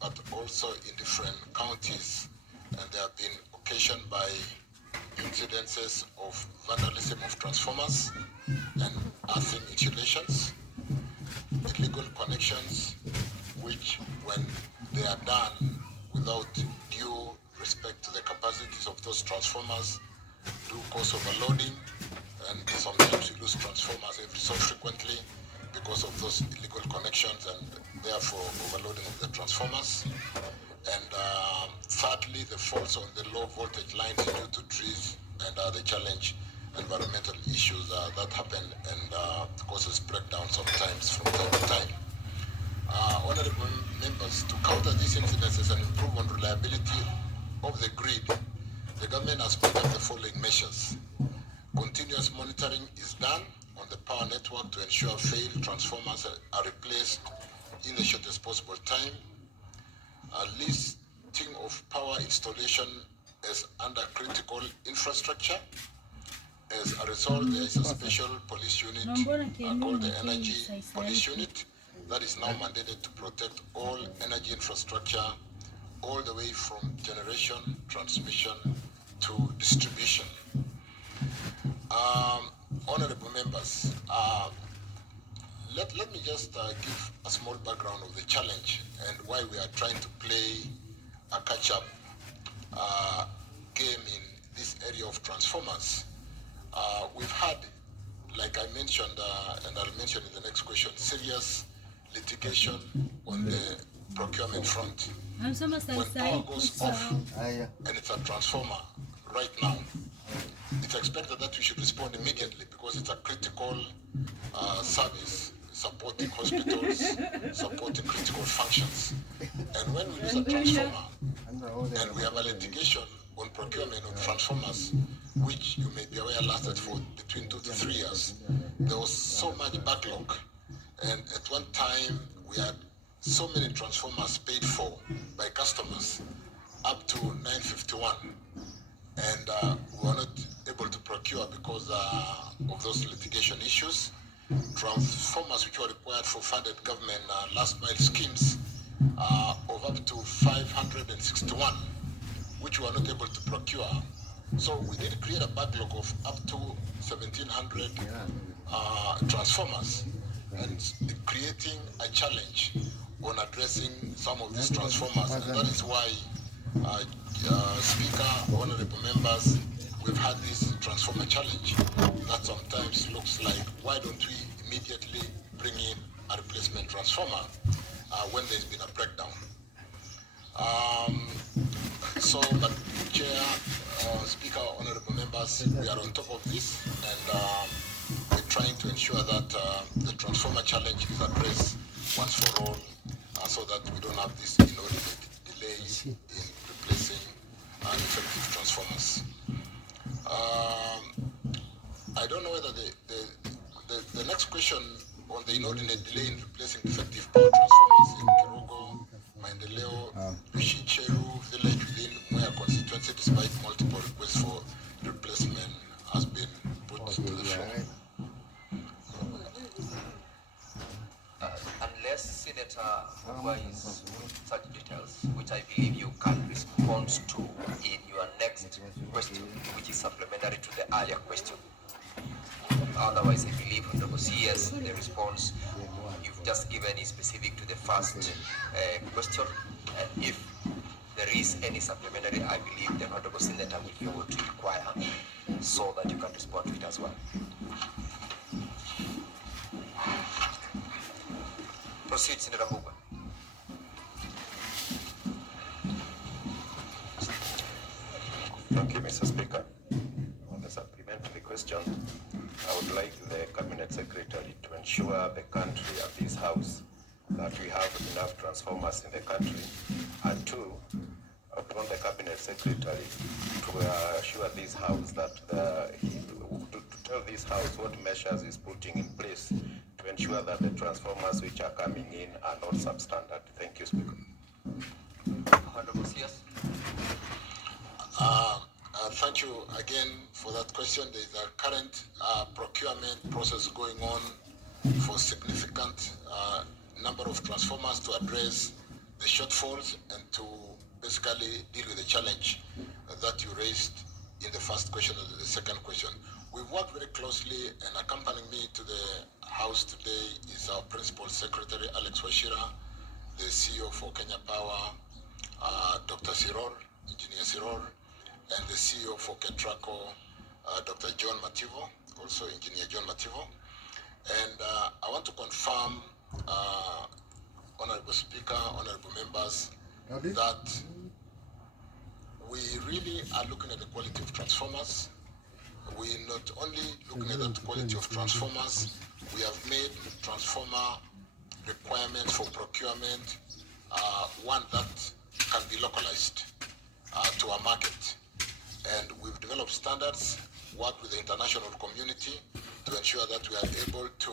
but also in different counties, and they have been occasioned by incidences of vandalism of transformers and earthing installations, illegal connections, which when they are done without due respect to the capacities of those transformers, do cause overloading, and sometimes you lose transformers every so frequently because of those illegal connections and therefore overloading of the transformers. And thirdly, the faults on the low voltage lines due to trees and the challenge environmental issues that happen and causes breakdown sometimes from time to time. Honorable members, to counter these incidences and improve on reliability of the grid, the government has put up the following measures. Continuous monitoring is done on the power network to ensure failed transformers are replaced in the shortest possible time. A listing of power installation as under critical infrastructure. As a result, there is a special police unit called the Energy Police Unit that is now mandated to protect all energy infrastructure all the way from generation, transmission to distribution. Honorable members, let me just give a small background of the challenge and why we are trying to play a catch-up game in this area of transformers. We've had, like I mentioned, and I'll mention in the next question, serious litigation on the procurement front. When power goes off and it's a transformer right now, it's expected that we should respond immediately because it's a critical service supporting hospitals, supporting critical functions. And when we lose a transformer and we have a litigation on procurement of transformers, which you may be aware lasted for between 2 to 3 years, there was so much backlog. And at one time, we had so many transformers paid for by customers, up to 951. And we were not able to procure because of those litigation issues. Transformers which were required for funded government last mile schemes of up to 561, which we were not able to procure. So we did create a backlog of up to 1,700 transformers, and creating a challenge on addressing some of these transformers. And that is why, Speaker, honorable members, we've had this transformer challenge that sometimes looks like, why don't we immediately bring in a replacement transformer when there's been a breakdown? But Chair, Speaker, honorable members, we are on top of this, and we're trying to ensure that the transformer challenge is addressed once for all, so that we don't have this inordinate delays in replacing effective transformers. I don't know whether the next question on the inordinate delay in replacing effective power transformers in Kirugo, Maendeleo, Rishicheru village within Mwea constituency, despite multiple requests for replacement, has been put to the floor. Unless Senator provides such details, which I believe you can respond to in your next question, which is supplementary to the earlier question. Otherwise, I believe Honorable CS, the response you've just given is specific to the first question. And if there is any supplementary, I believe the Honorable Senator will be able to inquire so that you can respond to it as well. Proceed, Senator Mbuga. Thank you, Mr. Speaker. On the supplementary question, I would like the Cabinet Secretary to ensure the country and this House that we have enough transformers in the country, and two, upon the Cabinet Secretary to assure this House that to tell this House what measures is putting in place to ensure that the transformers which are coming in are not substandard. Thank you, Speaker. Honorable CS. Thank you again for that question. There is a current procurement process going on for significant number of transformers to address the shortfalls and to basically deal with the challenge that you raised in the first question and the second question. We've worked very closely, and accompanying me to the House today is our Principal Secretary, Alex Wachira, the CEO for Kenya Power, Dr. Siror, Engineer Siror, and the CEO for Ketraco, Dr. John Mativo, also Engineer John Mativo. And I want to confirm, Honorable Speaker, Honorable Members, that we really are looking at the quality of transformers. We're not only looking at the quality of transformers, we have made transformer requirements for procurement one that can be localized to our market. And we've developed standards, worked with the international community to ensure that we are able to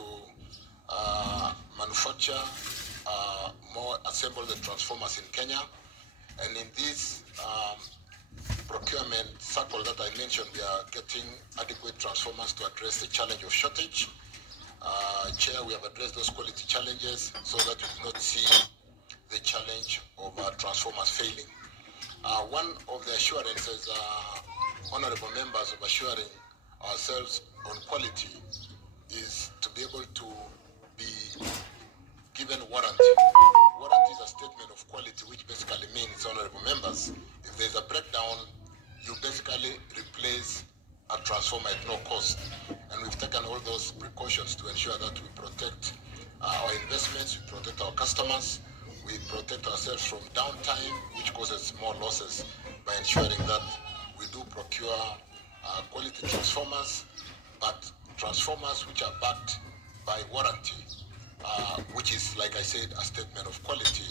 manufacture more, assemble the transformers in Kenya. And in this procurement cycle that I mentioned, we are getting adequate transformers to address the challenge of shortage. Chair, we have addressed those quality challenges so that we do not see the challenge of transformers failing. One of the assurances, honorable members, of assuring ourselves on quality is to be able to be given warranty. Warranty is a statement of quality, which basically means, honorable members, if there's a breakdown, you basically replace a transformer at no cost. And we've taken all those precautions to ensure that we protect our investments, we protect our customers, we protect ourselves from downtime, which causes more losses, by ensuring that we do procure quality transformers, but transformers which are backed by warranty, which is, like I said, a statement of quality.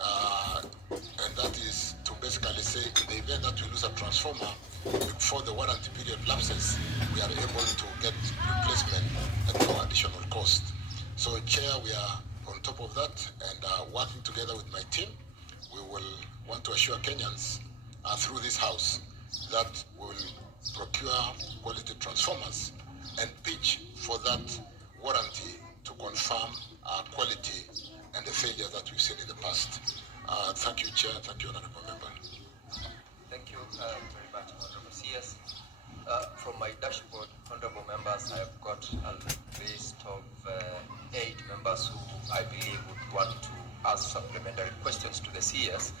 And that is to basically say, in the event that we lose a transformer, before the warranty period lapses, we are able to get replacement at no additional cost. So, Chair, we are on top of that, and working together with my team, we will want to assure Kenyans through this House that we will procure quality transformers and pitch for that warranty to confirm quality and the failure that we've seen in the past. Thank you, Chair. Thank you, Honorable Member. Thank you very much, Honorable CS. From my dashboard, Honorable Members, I have got a list of 8 members who I believe would want to ask supplementary questions to the CS.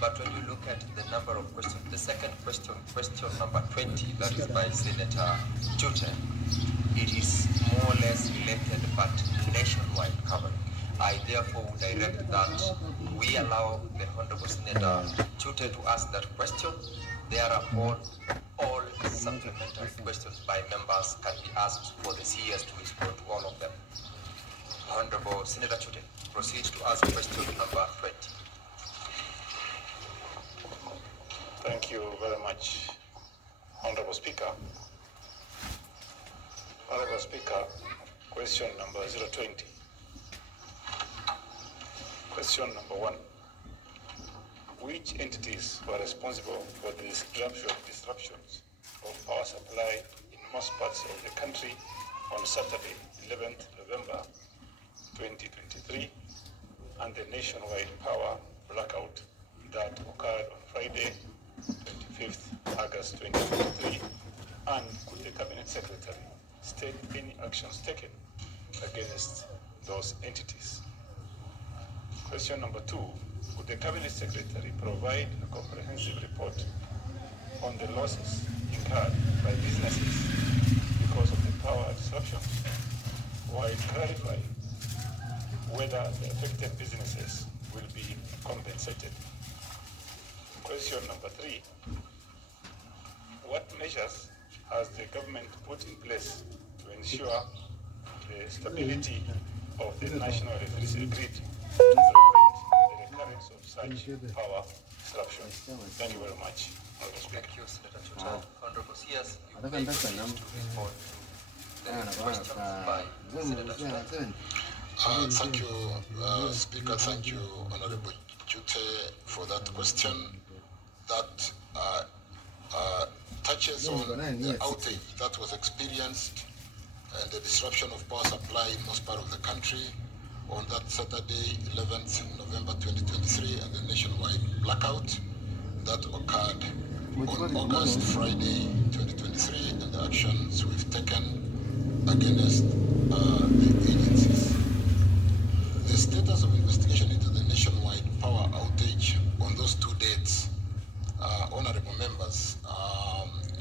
But when you look at the number of questions, the second question, question number 20, that is by Senator Chute, it is more or less related but nationwide covered. I therefore would direct that we allow the Honorable Senator Chute to ask that question. Thereupon, all supplementary questions by members can be asked for the CS to respond to all of them. Honorable Senator Chute, proceed to ask question number 20. Thank you very much, Honorable Speaker. Honorable Speaker, question number 020. Question number 1. Which entities were responsible for the disruptions of power supply in most parts of the country on Saturday, 11th November 2023, and the nationwide power blackout that occurred on Friday, 25th August 2023, and could the Cabinet Secretary state any actions taken against those entities? Question number 2, would the Cabinet Secretary provide a comprehensive report on the losses incurred by businesses because of the power disruptions, while clarifying whether the affected businesses will be compensated? Question number 3, what measures has the government put in place to ensure the stability of the national electricity grid to prevent the recurrence of such power disruptions? Thank you very much, Honorable Speaker. Thank you, Senator Chute. Honorable CS, you may proceed to respond to the questions by Senator Chute. Thank you, Speaker. Thank you, Honorable Chute, for that question. That touches on the outage that was experienced and the disruption of power supply in most part of the country on that Saturday, 11th November 2023, and the nationwide blackout that occurred on August Friday 2023, and the actions we've taken against the agencies. The status of investigation into the nationwide power outage on those two dates, honorable members,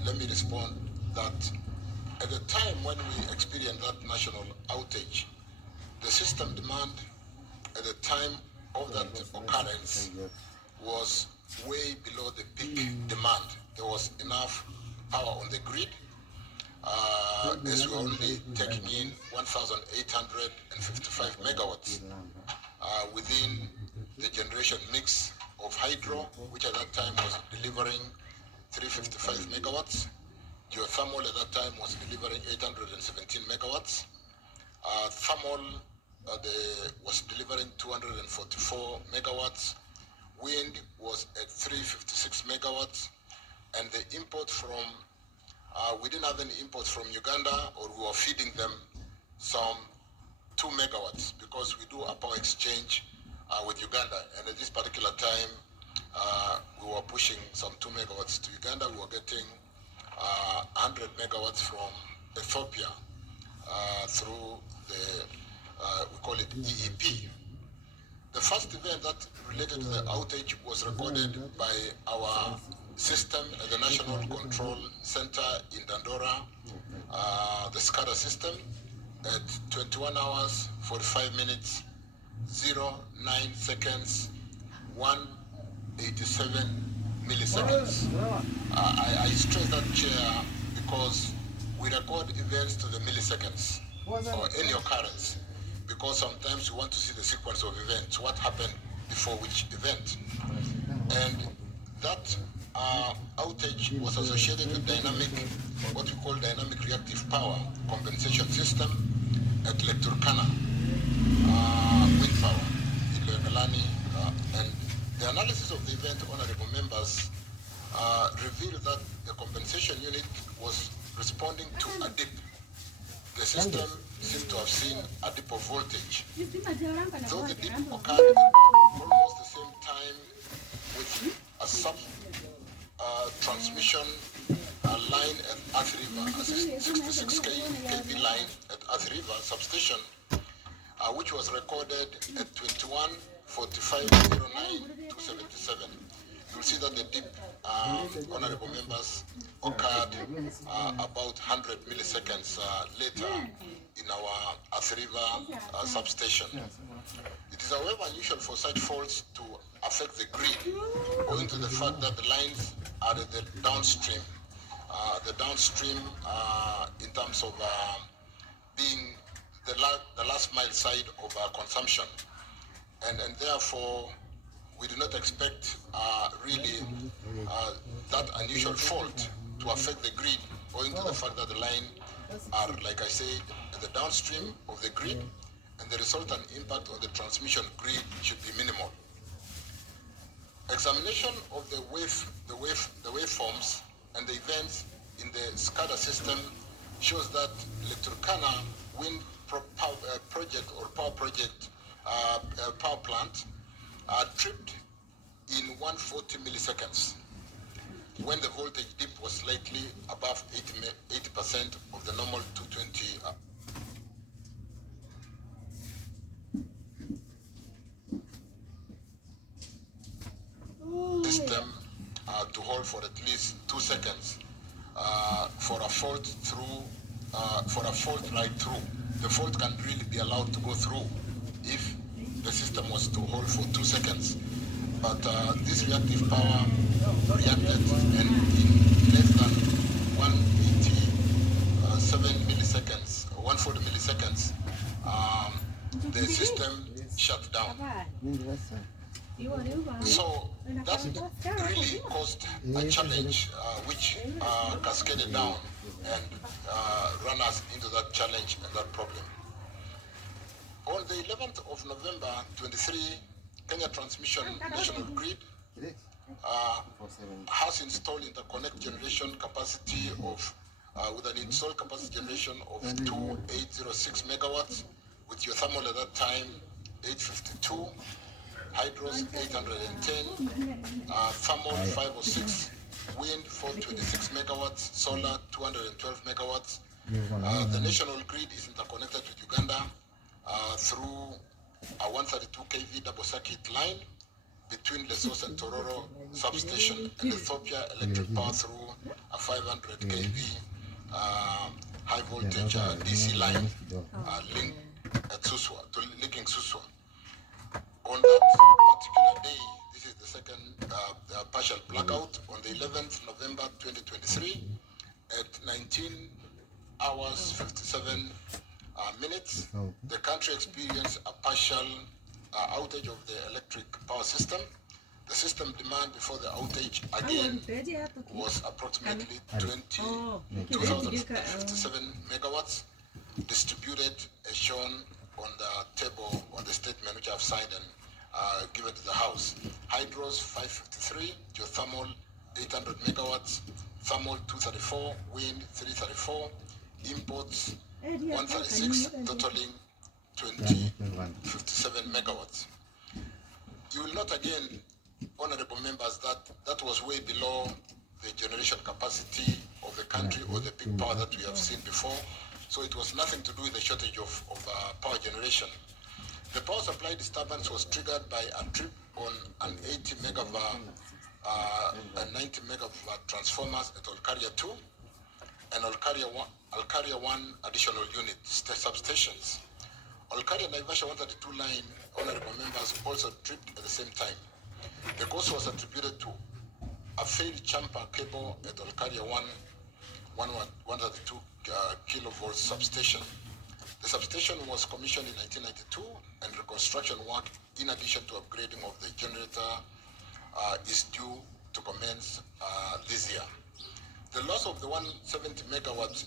let me respond that at the time when we experienced that national outage, the system demand at the time of that occurrence was way below the peak demand. There was enough power on the grid, as we were only taking in 1,855 megawatts within the generation mix of hydro, which at that time was delivering 355 megawatts. Geothermal at that time was delivering 817 megawatts. Thermal was delivering 244 megawatts. Wind was at 356 megawatts. And the import from, we didn't have any imports from Uganda, or we were feeding them some 2 megawatts because we do a power exchange with Uganda. And at this particular time, we were pushing some 2 megawatts to Uganda. We were getting 100 megawatts from Ethiopia through the, we call it EEP. The first event that related to the outage was recorded by our system at the National Control Center in Dandora, the SCADA system, at 21 hours, 45 minutes, 09 seconds, 187 milliseconds. I stress that, Chair, because we record events to the milliseconds or any occurrence, because sometimes we want to see the sequence of events, what happened before which event. And that outage was associated with dynamic, what we call dynamic reactive power compensation system at Lake Turkana wind power in Loyangalani. And the analysis of the event, honorable members, revealed that the compensation unit was responding to a dip. The system seemed to have seen a dip of voltage. Though the dip occurred at almost the same time with a sub transmission line at Athi River, a 66 kV line at Athi River substation, which was recorded at 21:45:09:277. You'll see that the dip, honorable members, occurred about 100 milliseconds later in our Athi River substation. It is, however, unusual for such faults to affect the grid, owing to the fact that the lines are at the downstream. In terms of being the last mile side of consumption. And therefore, we do not expect really that unusual fault to affect the grid, owing to the fact that the line are, like I said, at the downstream of the grid, and the resultant impact on the transmission grid should be minimal. Examination of the waveforms and the events in the SCADA system shows that Lake Turkana wind project or power plant tripped in 140 milliseconds when the voltage dip was slightly above 80% of the normal 220. System to hold for at least 2 seconds for a fault right through. The fault can really be allowed to go through if the system was to hold for 2 seconds. But this reactive power reacted, and in less than 187 milliseconds, 140 milliseconds, the system shut down. So that really caused a challenge which cascaded down and ran us into that challenge and that problem. On the 11th of November 23, Kenya Transmission National Grid has installed interconnect generation capacity of, with an installed capacity generation of 2806 megawatts, with geothermal at that time 852, hydros 810, thermal 506, wind 426 megawatts, solar 212 megawatts. The national grid is interconnected with Uganda through a 132 kV double circuit line between Lesos and Tororo substation and Ethiopia electric power through a 500 kV high voltage DC line linking Suswa. On that particular day, this is the second partial blackout, on the 11th November 2023 at 19 hours 57 minutes, the country experienced a partial outage of the electric power system. The system demand before the outage again was approximately 2,057 megawatts, distributed as shown on the table on the statement which I've signed and given to the House. Hydros 553, geothermal 800 megawatts, thermal 234, wind 334, imports 136, totaling 57 megawatts. You will note again, honorable members, that was way below the generation capacity of the country or the peak power that we have seen before. So it was nothing to do with the shortage of power generation. The power supply disturbance was triggered by a trip on an 80 megawatt and 90 megawatt transformers at Olkaria 2 and Olkaria 1 additional unit substations. Olkaria Naivasha 132 line, honorable members, also tripped at the same time. The cause was attributed to a failed chamfer cable at Olkaria 132 kilovolt substation. The substation was commissioned in 1992, and reconstruction work, in addition to upgrading of the generator, is due to commence this year. The loss of the 170 megawatts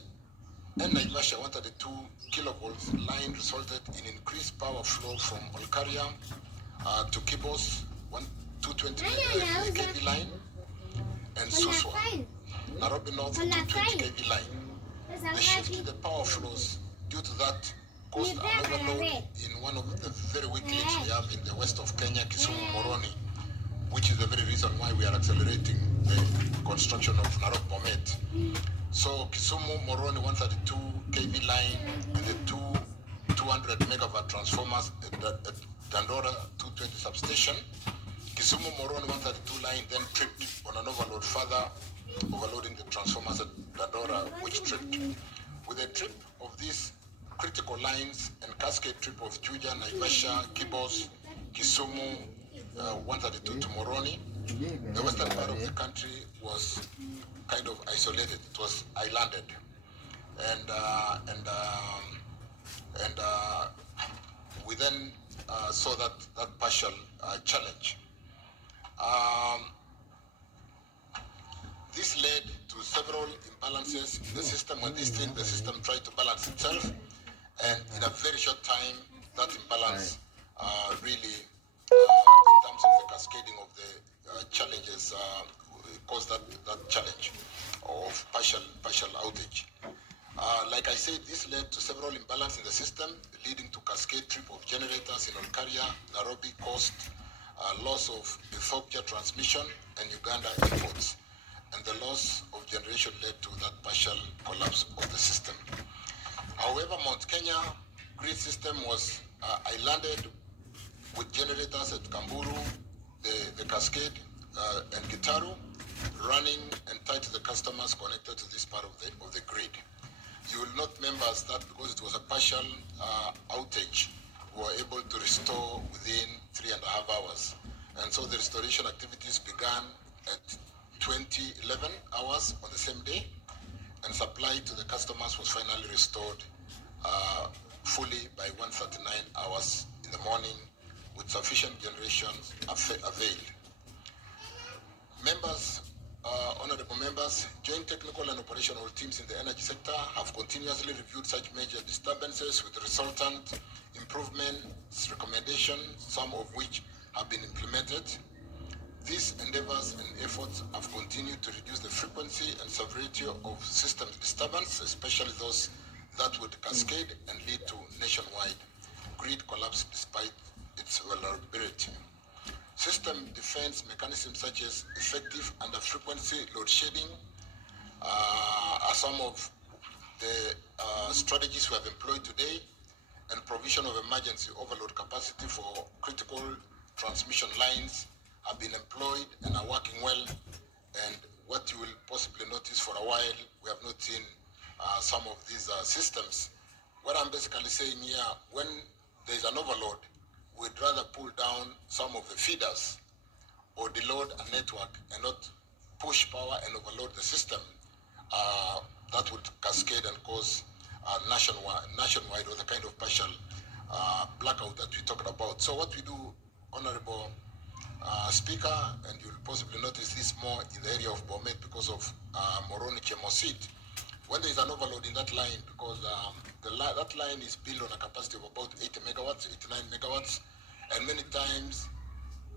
and Naivasha 132 kilovolts line resulted in increased power flow from Olkaria to Kibos 220 kV line and Suswa, Nairobi North 220 kV line. The shift in the power flows due to that caused an overload in one of the very weak links we have in the west of Kenya, Kisumu Moroni, which is the very reason why we are accelerating the construction of Narok Bomet. So Kisumu Moroni 132 kV line and the 200 megawatt transformers at Dandora 220 substation. Kisumu Moroni 132 line then tripped on an overload, further overloading the transformers at Dandora, which tripped. With a trip of these critical lines and cascade trip of Chuja, Naivasha, Kibos, Kisumu 132 to Moroni, the western part of the country was kind of isolated. It was islanded, and we then saw that partial challenge. This led to several imbalances in the system. When the system tried to balance itself, and in a very short time, that imbalance really, in terms of the cascading of the challenges, caused that challenge of partial outage. Like I said, this led to several imbalances in the system, leading to cascade trip of generators in Olkaria, Nairobi coast, loss of Ethiopia transmission and Uganda imports. And the loss of generation led to that partial collapse of the system. However, Mount Kenya grid system was islanded with generators at Kamburu, the Cascade, and Gitaru, running and tied to the customers connected to this part of the grid. You will note, members, that because it was a partial outage, we were able to restore within 3.5 hours. And so the restoration activities began at 2011 hours on the same day, and supply to the customers was finally restored fully by 1:39 hours in the morning, with sufficient generation availed. Members, honorable members, joint technical and operational teams in the energy sector have continuously reviewed such major disturbances with resultant improvements, recommendations, some of which have been implemented. These endeavors and efforts have continued to reduce the frequency and severity of system disturbance, especially those that would cascade and lead to nationwide grid collapse, despite its vulnerability. System defense mechanisms such as effective under-frequency load shedding are some of the strategies we have employed today, and provision of emergency overload capacity for critical transmission lines have been employed and are working well. And what you will possibly notice for a while, we have not seen some of these systems. What I'm basically saying here, when there is an overload, we'd rather pull down some of the feeders or deload a network and not push power and overload the system. That would cascade and cause nationwide or the kind of partial blackout that we talked about. So what we do, Honorable Speaker, and you'll possibly notice this more in the area of Bomet because of Moroni Chemosit, when there is an overload in that line, because that line is built on a capacity of about 80 megawatts, 89 megawatts, and many times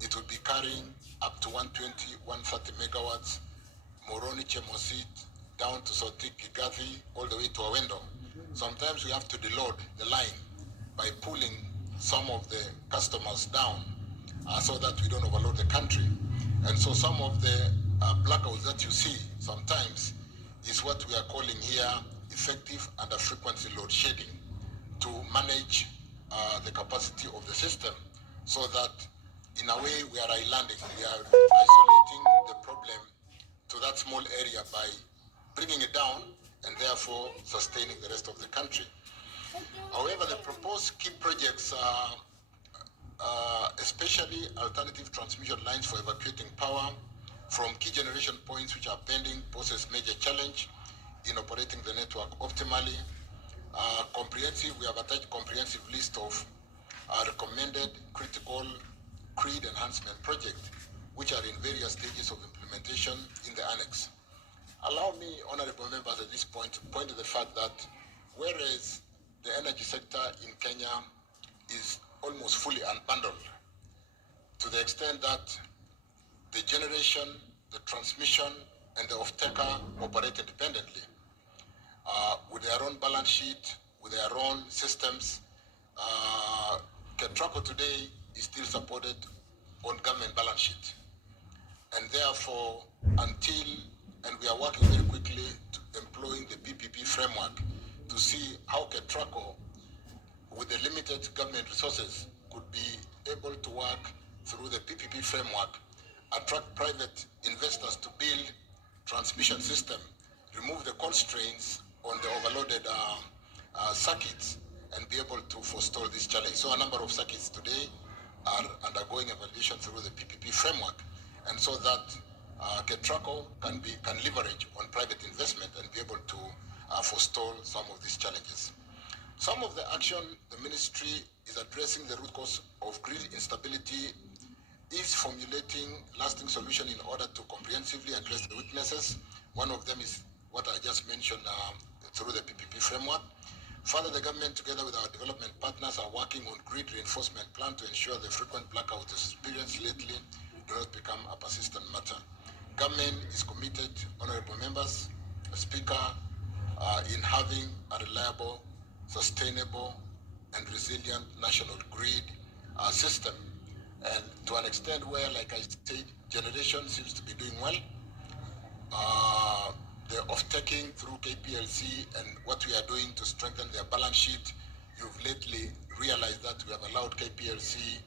it will be carrying up to 120, 130 megawatts, Moroni Chemosit, down to Sotik, Kigathi, all the way to Awendo. Sometimes we have to deload the line by pulling some of the customers down so that we don't overload the country. And so some of the blackouts that you see sometimes is what we are calling here effective under-frequency load shedding, to manage the capacity of the system so that in a way we are islanding, we are isolating the problem to that small area by bringing it down and therefore sustaining the rest of the country. However, the proposed key projects are especially alternative transmission lines for evacuating power from key generation points which are pending poses major challenge in operating the network optimally. We have attached comprehensive list of recommended critical grid enhancement projects which are in various stages of implementation in the annex. Allow me, honorable members, at this point to point to the fact that whereas the energy sector in Kenya is almost fully unbundled, to the extent that the generation, the transmission, and the off-taker operate independently with their own balance sheet, with their own systems. KETRACO today is still supported on government balance sheet. And therefore, and we are working very quickly to employing the PPP framework to see how KETRACO, with the limited government resources, could be able to work through the PPP framework, attract private investors to build transmission system, remove the constraints on the overloaded circuits, and be able to forestall this challenge. So a number of circuits today are undergoing evaluation through the PPP framework, and so that KETRACO can leverage on private investment and be able to forestall some of these challenges. Some of the action the ministry is addressing the root cause of grid instability is formulating lasting solution in order to comprehensively address the weaknesses. One of them is what I just mentioned through the PPP framework. Further, the government, together with our development partners, are working on grid reinforcement plan to ensure the frequent blackouts experienced lately do not become a persistent matter. Government is committed, honorable members, Speaker, in having a reliable, sustainable, and resilient national grid system. And to an extent where, like I said, generation seems to be doing well. The off-taking through KPLC and what we are doing to strengthen their balance sheet, you've lately realized that we have allowed KPLC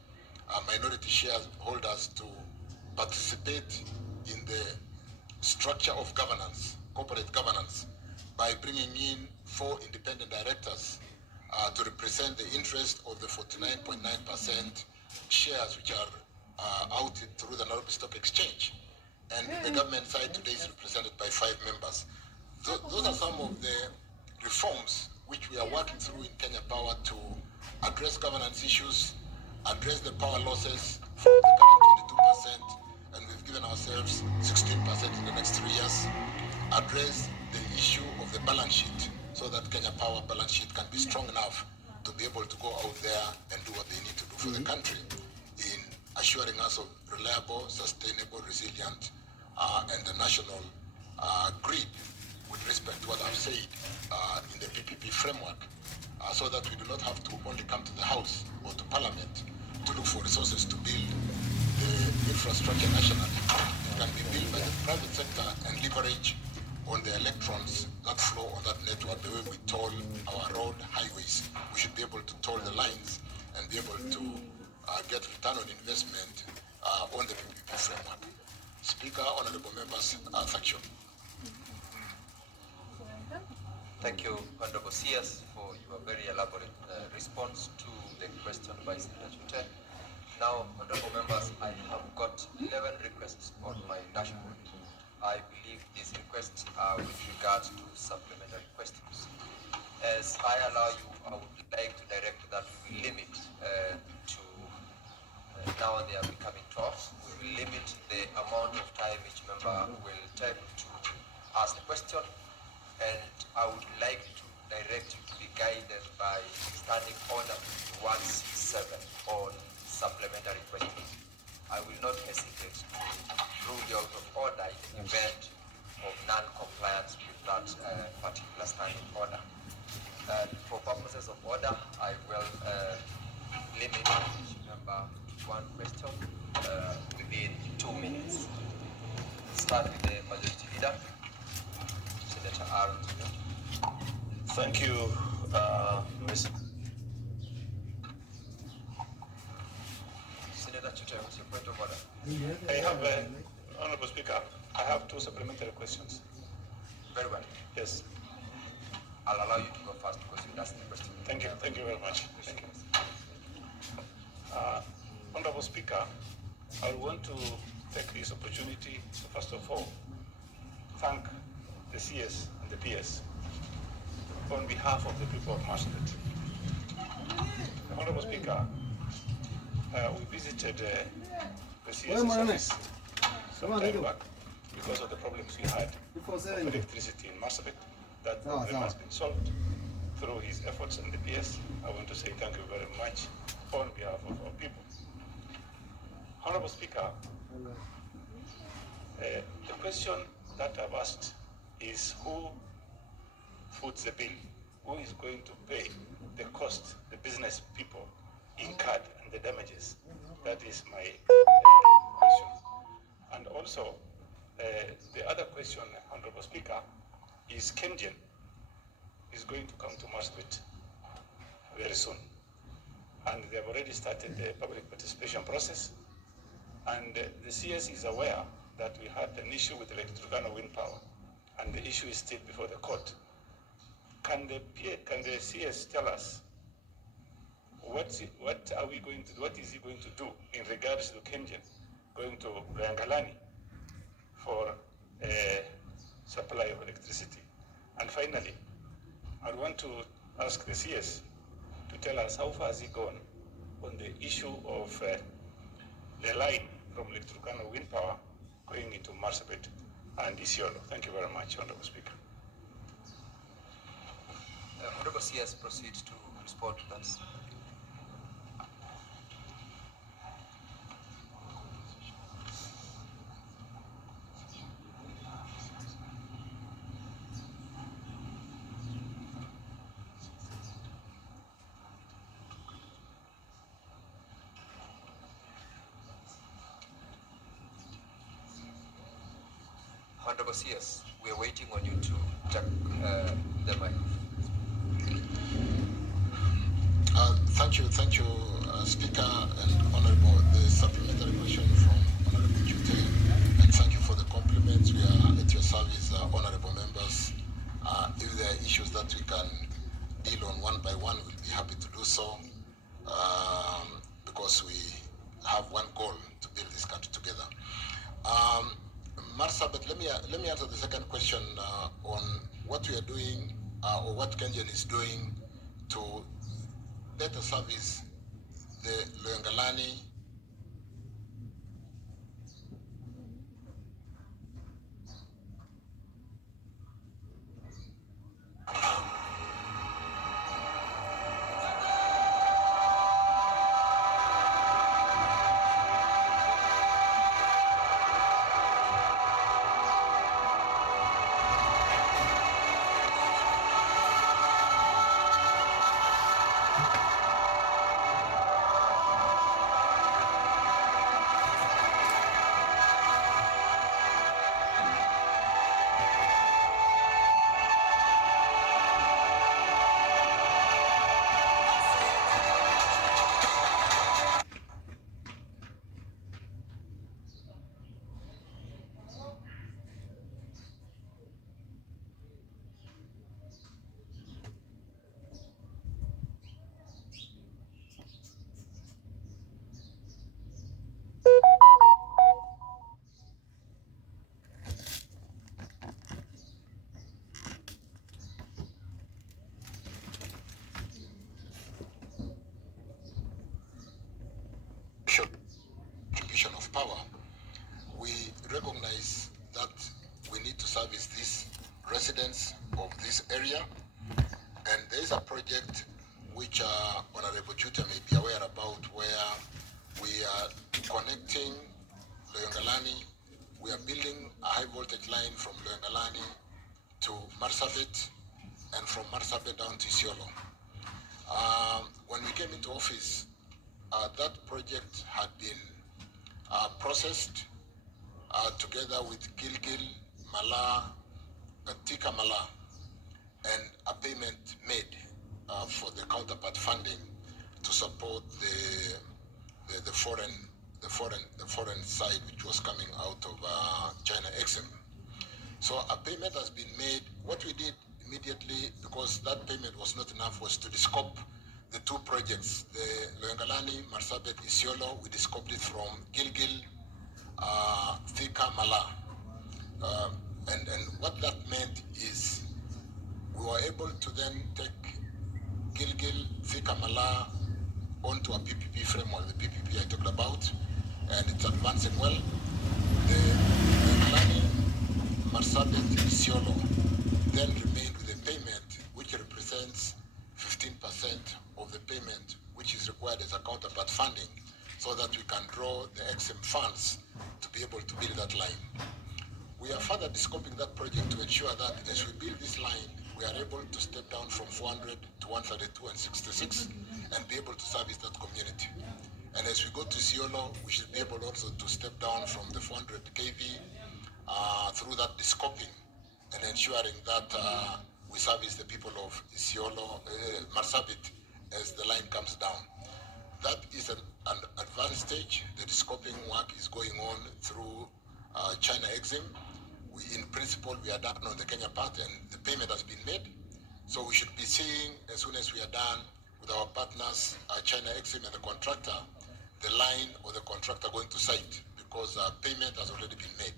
minority shareholders to participate in the structure of governance, corporate governance, by bringing in 4 independent directors to represent the interest of the 49.9% shares which are out through the Nairobi Stock Exchange. And the government side today is represented by 5 members. Those are some of the reforms which we are working through in Kenya Power to address governance issues, address the power losses from the current 22%, and we've given ourselves 16% in the next 3 years, address the issue of the balance sheet so that Kenya Power balance sheet can be strong enough to be able to go out there and do what they need to do for the country in assuring us of reliable, sustainable, resilient, and the national grid with respect to what I've said in the PPP framework, so that we do not have to only come to the House or to Parliament to look for resources to build the infrastructure nationally. It can be built by the private sector and leverage on the electrons that flow on that network, the way we toll our road highways. We should be able to toll the lines and be able to get return on investment on the PPP framework. Speaker, honorable members, thank you. Thank you, Honorable CS, for your very elaborate response to the question by Senator Chute. Now, honorable members, I have got 11 requests on my dashboard. I believe these requests are with regards to supplementary questions. As I allow you, I would like to direct that we limit to now they are becoming 12. We will limit the amount of time each member will take to ask the question, and I would like to direct you to be guided by Standing Order 167 on supplementary questions. I will not hesitate to rule you out of order in the event of non-compliance with that particular standing order. For purposes of order, I will limit each member to one question within 2 minutes. Start with the Majority Leader, Senator Aaron. Thank you, Mr. Senator Chute, what's your point of order? I have, Honorable Speaker, I have 2 supplementary questions. Very well. Yes. I'll allow you to go first because you asked the question. Thank you. Thank you very much. Thank you. Honorable Speaker, I want to take this opportunity to first of all thank the CS and the PS on behalf of the people of Marsabit. Honorable Speaker, we visited the CS office some time back because of the problems we had with electricity in Marsabit. That problem has been solved through his efforts and the PS. I want to say thank you very much on behalf of our people. Honorable Speaker, the question that I've asked is who foots the bill? Who is going to pay the cost the business people incurred and the damages? That is my question. And also, the other question, Honorable Speaker, is KenGen is going to come to Marsabit very soon. And they have already started the public participation process. And the CS is aware that we had an issue with Lake Turkana wind power, and the issue is still before the court. Can the CS tell us what are we going to do? What is he going to do in regards to KenGen going to Rangalani for supply of electricity? And finally, I want to ask the CS to tell us how far has he gone on the issue of the line from Lake Turkana wind power going into Marsabit and Isiolo. Thank you very much, Honorable Speaker. Honorable CS, proceed to respond to that. Honorable CS, we are waiting on you to check the microphone. Thank you, Speaker and Honorable. The supplementary question from Honorable Chute, and thank you for the compliments. We are at your service, Honorable members. If there are issues that we can deal on one by one, we'll be happy to do so, because we have one goal to build this country together. Marsabit, let me answer the second question on what we are doing or what KenGen is doing to better service the Loyangalani power, we recognize that we need to service these residents of this area. And there is a project which Honorable Chuta may be aware about, where we are connecting Loyangalani. We are building a high voltage line from Loyangalani to Marsabit, and from Marsabit down to Isiolo. When we came into office, that project had been processed together with Gilgil, Mala, Tika Mala, and a payment made for the counterpart funding to support the foreign side which was coming out of China Exim. So a payment has been made. What we did immediately, because that payment was not enough, was to descope the two projects, the Loyangalani, Marsabit, Isiolo. We descoped it from Gilgil, Thika, Mala. And what that meant is we were able to then take Gilgil, Thika, Mala onto a PPP framework, the PPP I talked about, and it's advancing well. The Loyangalani, Marsabit, Isiolo then remained with a payment which represents 15% of the payment which is required as a counterpart funding, so that we can draw the EXIM funds to be able to build that line. We are further scoping that project to ensure that as we build this line, we are able to step down from 400 to 132 and 66 and be able to service that community. And as we go to Isiolo, we should be able also to step down from the 400 kV through that scoping and ensuring that we service the people of Isiolo, Marsabit, as the line comes down. That is an advanced stage. The scoping work is going on through China Exim. In principle, we are done on the Kenya part, and the payment has been made. So we should be seeing, as soon as we are done with our partners, China Exim and the contractor, the line or the contractor going to site, because payment has already been made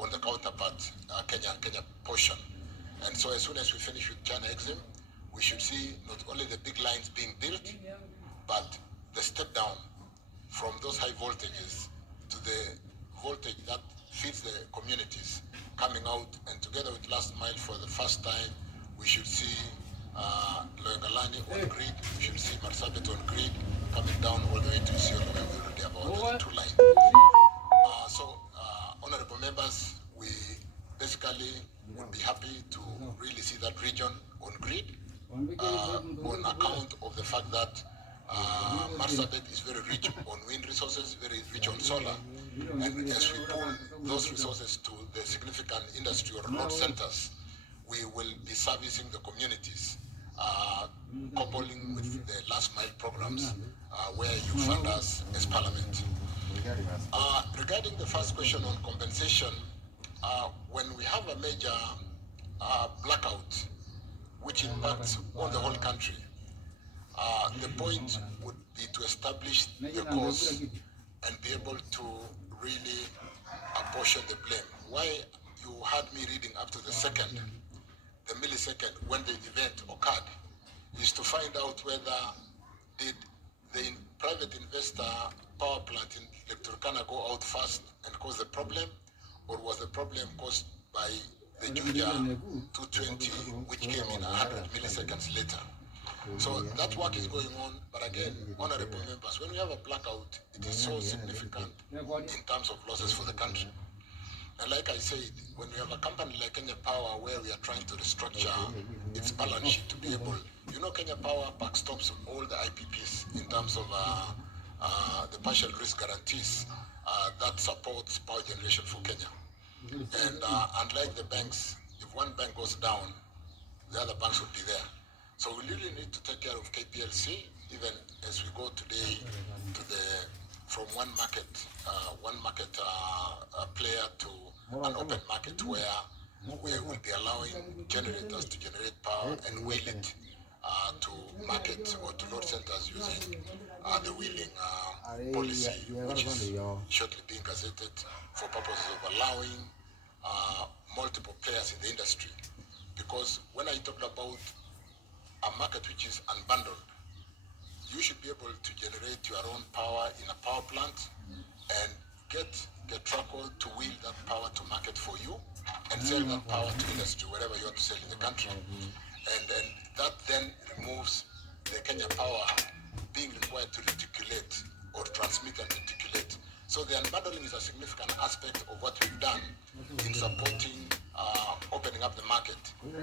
on the counterpart Kenya portion. And so as soon as we finish with China Exim, we should see not only the big lines being built, but the step down from those high voltages to the voltage that feeds the communities coming out. And together with last mile, for the first time, we should see Loyangalani on grid, we should see Marsabit on grid, coming down all the way to Isiolo, where we already have our two lines. Honorable members, we basically would be happy to really see that region on grid on account of the fact that Marsabit is very rich on wind resources, very rich on solar. And as we pull those resources to the significant industrial load centers, we will be servicing the communities, coupling with the last mile programs where you fund us as Parliament. Regarding the first question on compensation, when we have a major blackout which impacts on the whole country, the point would be to establish the cause and be able to really apportion the blame. Why you had me reading up to the second, the millisecond when the event occurred, is to find out whether did the private investor power plant in Turkana go out first and cause the problem, or was the problem caused by the Juja 220 which came in 100 milliseconds later? So that work is going on, but again, honorable members, when we have a blackout, it is so significant in terms of losses for the country. And like I said, when we have a company like Kenya Power, where we are trying to restructure its balance sheet to be able, Kenya Power backstops all the IPPs in terms of the partial risk guarantees that supports power generation for Kenya. And unlike the banks, if one bank goes down, the other banks will be there. So we really need to take care of KPLC, even as we go today to from one market player to an open market, where we will be allowing generators to generate power and wheel it to market or to load centers using the wheeling policy, which is shortly being gazetted for purposes of allowing multiple players in the industry. Because when I talk about a market which is unbundled, you should be able to generate your own power in a power plant and get Ketraco to wield that power to market for you and sell that power to industry wherever you want to sell in the country. And that then removes the Kenya Power being required to reticulate or transmit and reticulate. So the unbundling is a significant aspect of what we've done in supporting opening up the market,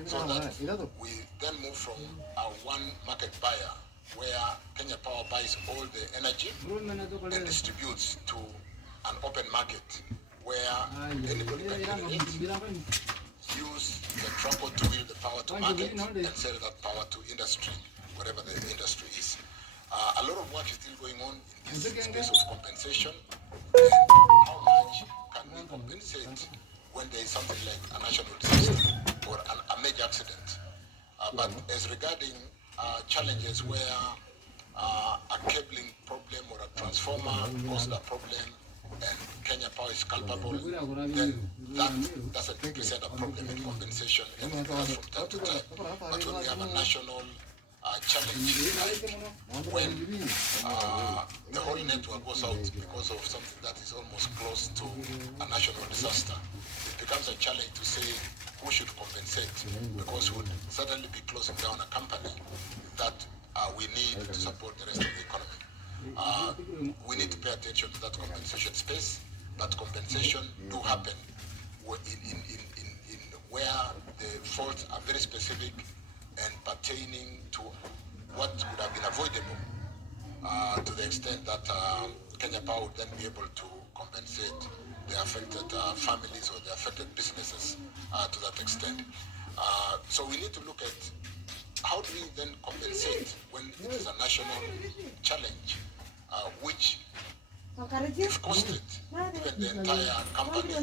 so that we then move from a one market buyer where Kenya Power buys all the energy and distributes to an open market where anybody can generate, use the Ketraco to wield the power to market and sell that power to industry, whatever the industry is. A lot of work is still going on in this space of compensation. And how much can we compensate when there is something like a national disaster or a major accident? But as regarding challenges where a cabling problem or a transformer caused a problem and Kenya Power is culpable, then that doesn't represent a problem in compensation and from time to time. But when we have a national challenge, like when the whole network goes out because of something that is almost close to a national disaster, it becomes a challenge to say who should compensate, because we would certainly be closing down a company that we need to support the rest of the economy. We need to pay attention to that compensation space, but compensation do happen in where the faults are very specific and pertaining to what would have been avoidable, to the extent that Kenya Power would then be able to compensate the affected families or the affected businesses to that extent. So we need to look at how do we then compensate when it is a national challenge, which if costed, even the entire company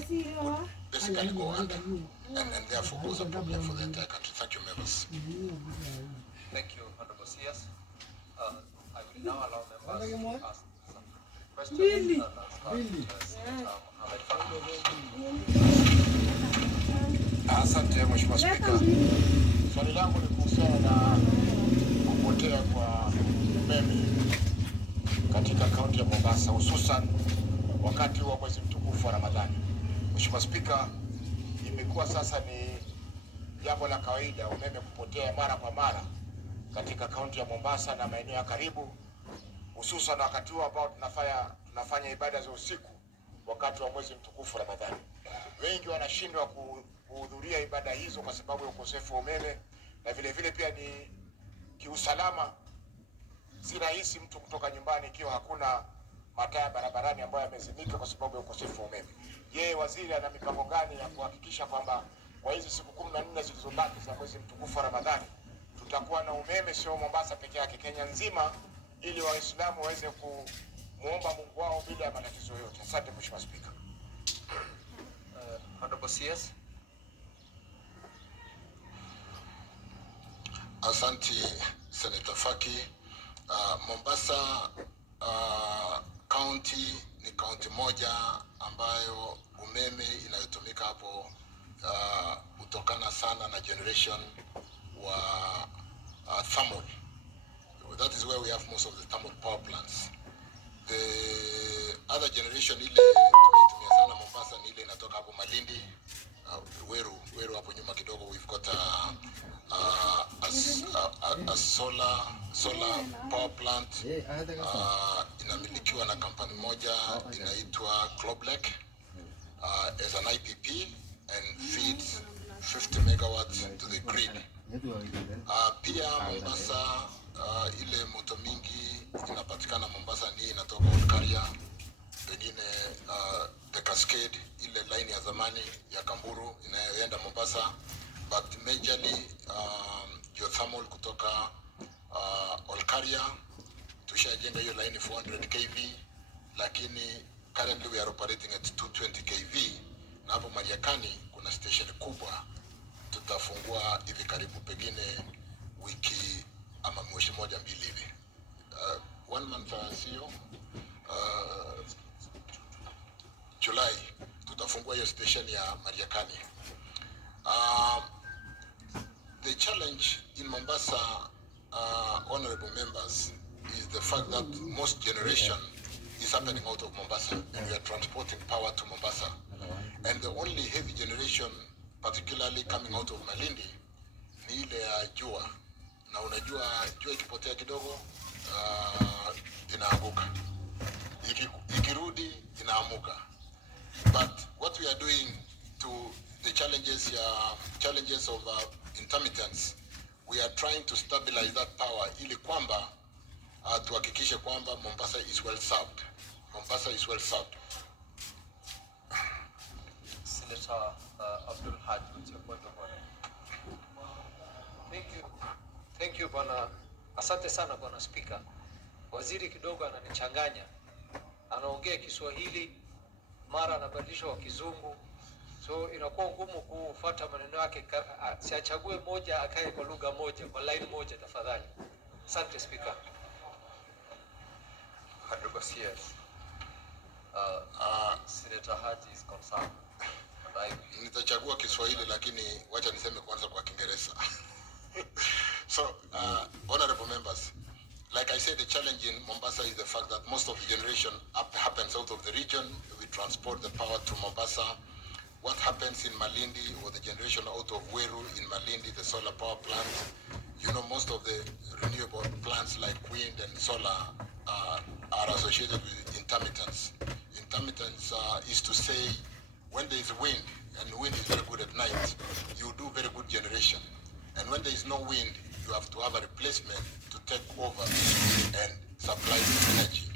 would basically go under, and therefore cause a problem for the entire country. Thank you, members. Thank you, Honorable CS. I will now allow members to ask some questions. Asante Mheshimiwa Spika. Swali langu ni kuhusiana na kupotea kwa umeme katika kaunti ya Mombasa, hususan wakati wa mwezi mtukufu wa Ramadhani. Mheshimiwa Spika, imekuwa sasa ni jambo la kawaida umeme kupotea mara kwa mara katika kaunti ya Mombasa na maeneo ya karibu, hususan wakati huu ambao tunafanya ibada za usiku wakati wa mwezi mtukufu wa Ramadhani. Wengi wanashindwa kuhudhuria ibada hizo kwa sababu ya ukosefu wa umeme, na vile vile pia ni kiusalama. Si rahisi mtu kutoka nyumbani ikiwa hakuna mataa barabarani ambayo yamezimika kwa sababu ya ukosefu wa umeme. Je, waziri ana mipango gani ya kuhakikisha kwamba kwa hizi siku 14 zilizobaki za mwezi mtukufu wa Ramadhani tutakuwa na umeme, sio Mombasa peke yake, Kenya nzima, ili Waislamu waweze kumuomba Mungu wao bila ya matatizo yote? Asante Mheshimiwa Spika. Honorable CS. Asante Senator Faki. Mombasa county ni county moja ambayo umeme inayotumika hapo hutokana sana na generation wa thermal. That is where we have most of the thermal power plants. The other generation ile tunaitumia sana Mombasa ni ile inatoka hapo Malindi, Weru hapo nyuma kidogo. We've got a solar power plant inamilikiwa na kampani moja inaitwa Globelec as an IPP and feeds 50 megawatts to the grid. Pia Mombasa ile moto mingi inapatikana Mombasa ni inatoka Olkaria, pengine the Cascade, ile line ya zamani ya Kamburu inayoenda Mombasa, but majorly geothermal kutoka Olkaria. Tushajenga hiyo line 400 kV, lakini currently we are operating at 220 kV, na hapo Mariakani kuna station kubwa tutafungua hivi karibu, pengine wiki ama mwezi moja mbili hivi. 1 month sio July tutafungua hiyo station ya Mariakani. The challenge in Mombasa, honorable members, is the fact that most generation is happening out of Mombasa, and we are transporting power to Mombasa. And the only heavy generation, particularly coming out of Malindi, ni ile ya jua. Na unajua jua ikipotea kidogo inaanguka, ikirudi inaamuka. But what we are doing to the challenges of intermittence, we are trying to stabilize that power ili kwamba tuhakikishe kwamba Mombasa is well served. Mombasa is well served. Senator Abdul Hadi, what's your point of order? Thank you bwana. Asante sana bwana Speaker. Waziri kidogo ananichanganya. Anaongea Kiswahili, mara anabadilisha kwa Kizungu. So inakuwa ngumu kufuata maneno yake. Siachague moja akae kwa lugha moja, kwa line moja tafadhali. Asante Speaker. Yes. Senator Hadi is concerned. Nitachagua Kiswahili lakini wacha niseme kwanza kwa Kiingereza. So, honorable members, like I said, the challenge in Mombasa is the fact that most of the generation happens out of the region. We transport the power to Mombasa. What happens in Malindi, or the generation out of Weru in Malindi, the solar power plant, you know, most of the renewable plants like wind and solar are associated with intermittence. Intermittence is to say when there is wind, and wind is very good at night, you do very good generation. And when there is no wind, you have to have a replacement to take over and supply energy,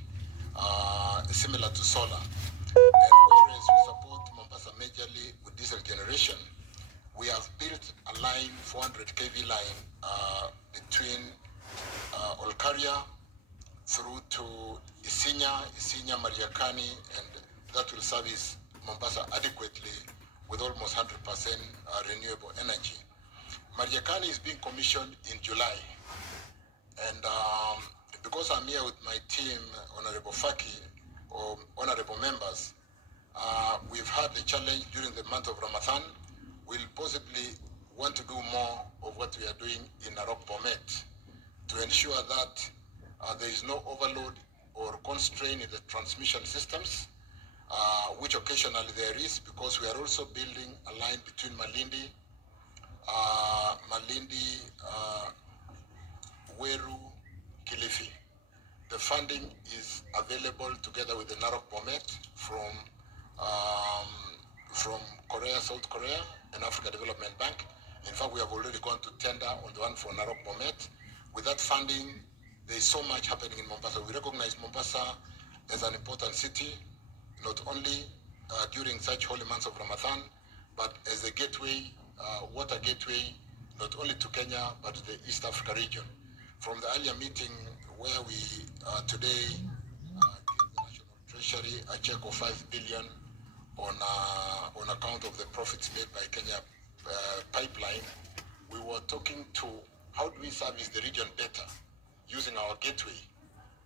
similar to solar. And whereas we support Mombasa majorly with diesel generation, we have built a line, 400 kV line, between Olkaria through to Isinya, Mariakani, and that will service Mombasa adequately with almost 100% renewable energy. Mariakani is being commissioned in July, and because I'm here with my team, Honorable Faki, or honorable members, we've had the challenge during the month of Ramadan. We'll possibly want to do more of what we are doing in Narok Bomet to ensure that there is no overload or constraint in the transmission systems, which occasionally there is, because we are also building a line between Malindi, Weru, Kilifi. The funding is available together with the Narok Bomet from Korea, South Korea, and Africa Development Bank. In fact, we have already gone to tender on the one for Narok Bomet. With that funding, there is so much happening in Mombasa. We recognize Mombasa as an important city, not only during such holy months of Ramadan, but as a gateway, water gateway, not only to Kenya, but to the East Africa region. From the earlier meeting where we today gave the National Treasury a check of 5 billion on account of the profits made by Kenya Pipeline, we were talking to how do we service the region better using our gateway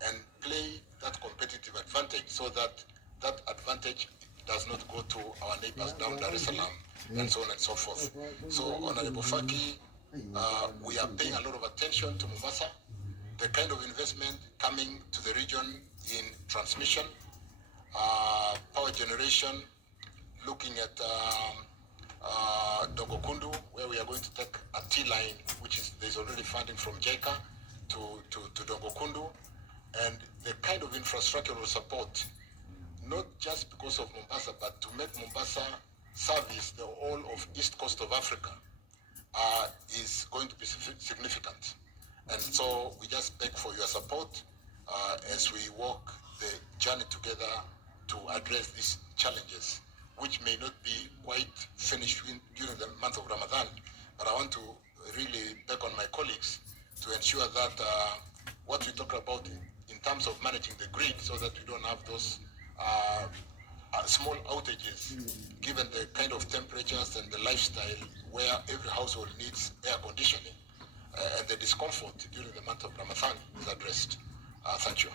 and play that competitive advantage so that that advantage does not go to our neighbors down Dar es Salaam and so on and so forth. So, Honorable Faki, we are paying a lot of attention to Mombasa, the kind of investment coming to the region in transmission, power generation, looking at Dongo Kundu, where we are going to take a T-line, which is, there's already funding from JICA to Dongo Kundu, and the kind of infrastructural support, not just because of Mombasa, but to make Mombasa service the whole of East Coast of Africa, is going to be significant. And so we just beg for your support as we walk the journey together to address these challenges, which may not be quite finished during the month of Ramadan. But I want to really beg on my colleagues to ensure that what we talk about in terms of managing the grid, so that we don't have those small outages, given the kind of temperatures and the lifestyle where every household needs air conditioning, and the discomfort during the month of Ramadan is addressed. Thank you.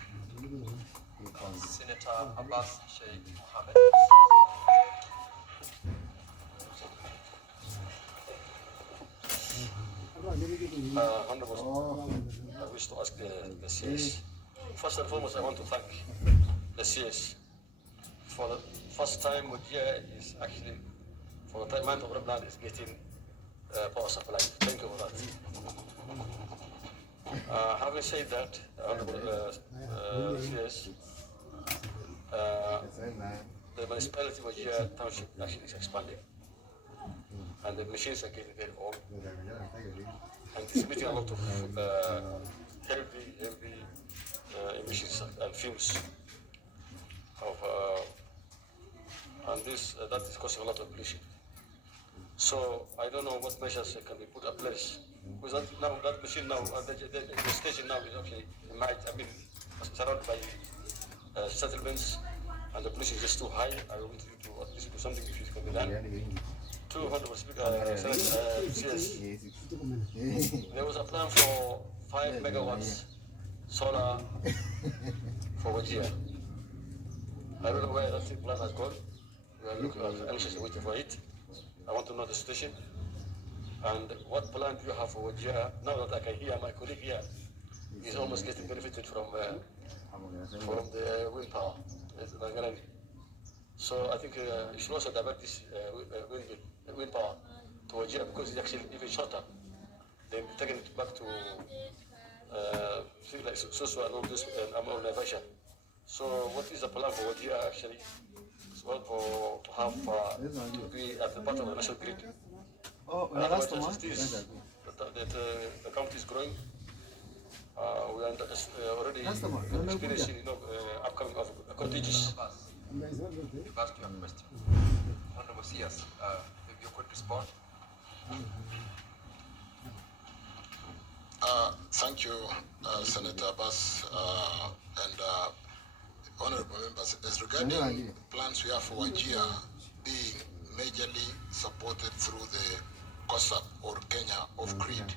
Senator Abbas Sheikh Mohammed. Honorable, I wish to ask the CS. First and foremost, I want to thank the CS. For the first time, Wajir is actually, for the month of Ramadan, is getting power supply. Thank you for that. Having said that, Honorable CS, the municipality of Wajir Township actually is expanding, and the machines are getting very old, and it's emitting a lot of heavy emissions and fumes of, and this that is causing a lot of pollution. So I don't know what measures can be put in place. Because that machine now, the station now is actually surrounded by settlements, and the pollution is just too high. I want you to at least do something if it can be done. Two Honorable Speaker, yes. There was a plan for 5 megawatts solar for Wajir. I don't know where that plan has gone. We are looking at anxiously waiting for it. I want to know the situation. And what plan do you have for Wajir? Now that I can hear my colleague here, he's almost getting benefited from the wind power. So I think you should also divert this wind power to Wajir because it's actually even shorter. Then taking it back to things like Susu and all this and Naivasha. So what is the plan for Wajir actually? Well, to have to be at the bottom of the national grid. Otherwise, as it is, the county is growing. We are already experiencing, upcoming of contagious. You've asked your question. Honorable CS, if you could respond. Thank you, Senator Abbas, and honorable members. As regarding plans we have for Wajir being majorly supported through the COSAP or Kenya off-grid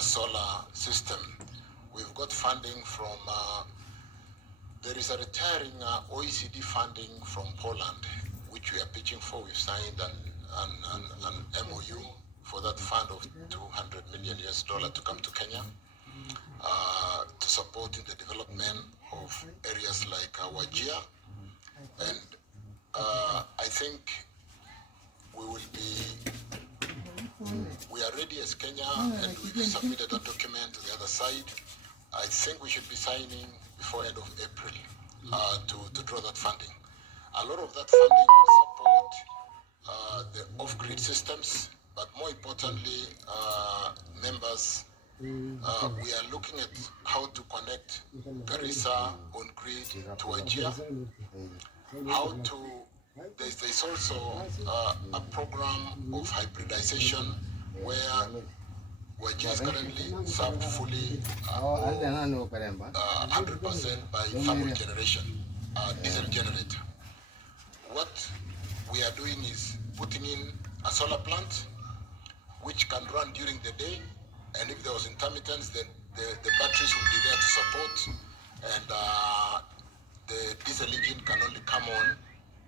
solar system, we've got funding from, there is a retiring OECD funding from Poland, which we are pitching for. We've signed an MOU for that fund of $200 million to come to Kenya to support in the development of areas like Wajir. And I think we are ready as Kenya, and we've submitted a document to the other side. I think we should be signing before end of April to draw that funding. A lot of that funding will support the off-grid systems, but more importantly, members, we are looking at how to connect Garissa on-grid to Wajir. There's also a program of hybridization where Wajir is currently served fully 100% by thermal generation, diesel generator. What we are doing is putting in a solar plant which can run during the day, and if there was intermittence, then the batteries will be there to support, and the diesel engine can only come on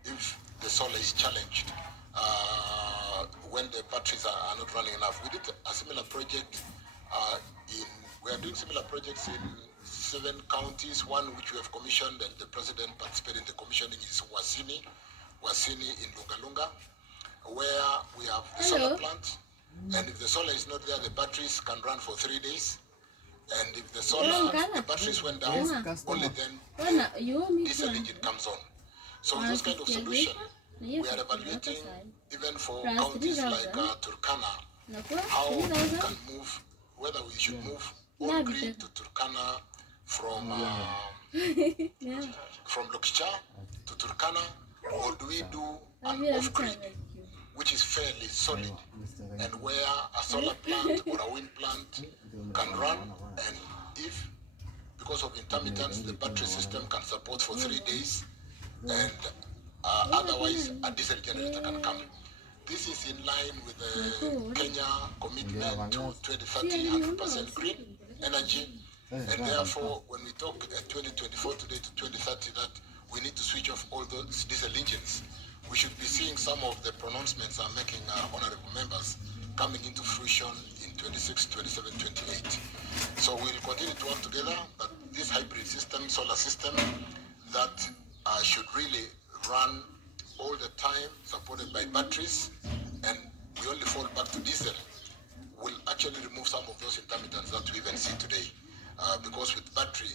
if the solar is challenged, when the batteries are not running enough. We did a similar project we are doing similar projects in 7 counties, one which we have commissioned, and the president participated in the commissioning, is Wasini in Lunga Lunga, where we have the solar plant, and if the solar is not there, the batteries can run for 3 days, and if the batteries went down, only then the diesel engine comes on. So with this kind of solution, we are evaluating even for counties like Turkana, how we can move, whether we should move on grid to Turkana from Lokcha to Turkana, or do we do an off grid, which is fairly solid, and where a solar plant or a wind plant can run, and if because of intermittence the battery system can support for 3 days, and otherwise a diesel generator can come. This is in line with the Kenya commitment to 2030 100% green energy, and therefore when we talk at 2024 today to 2030 that we need to switch off all those diesel engines, we should be seeing some of the pronouncements I'm making, honorable members, coming into fruition in 26, 27, 28. So we'll continue to work together, but this hybrid system, solar system, that should really run all the time, supported by batteries, and we only fall back to diesel, will actually remove some of those intermittents that we even see today. Because with battery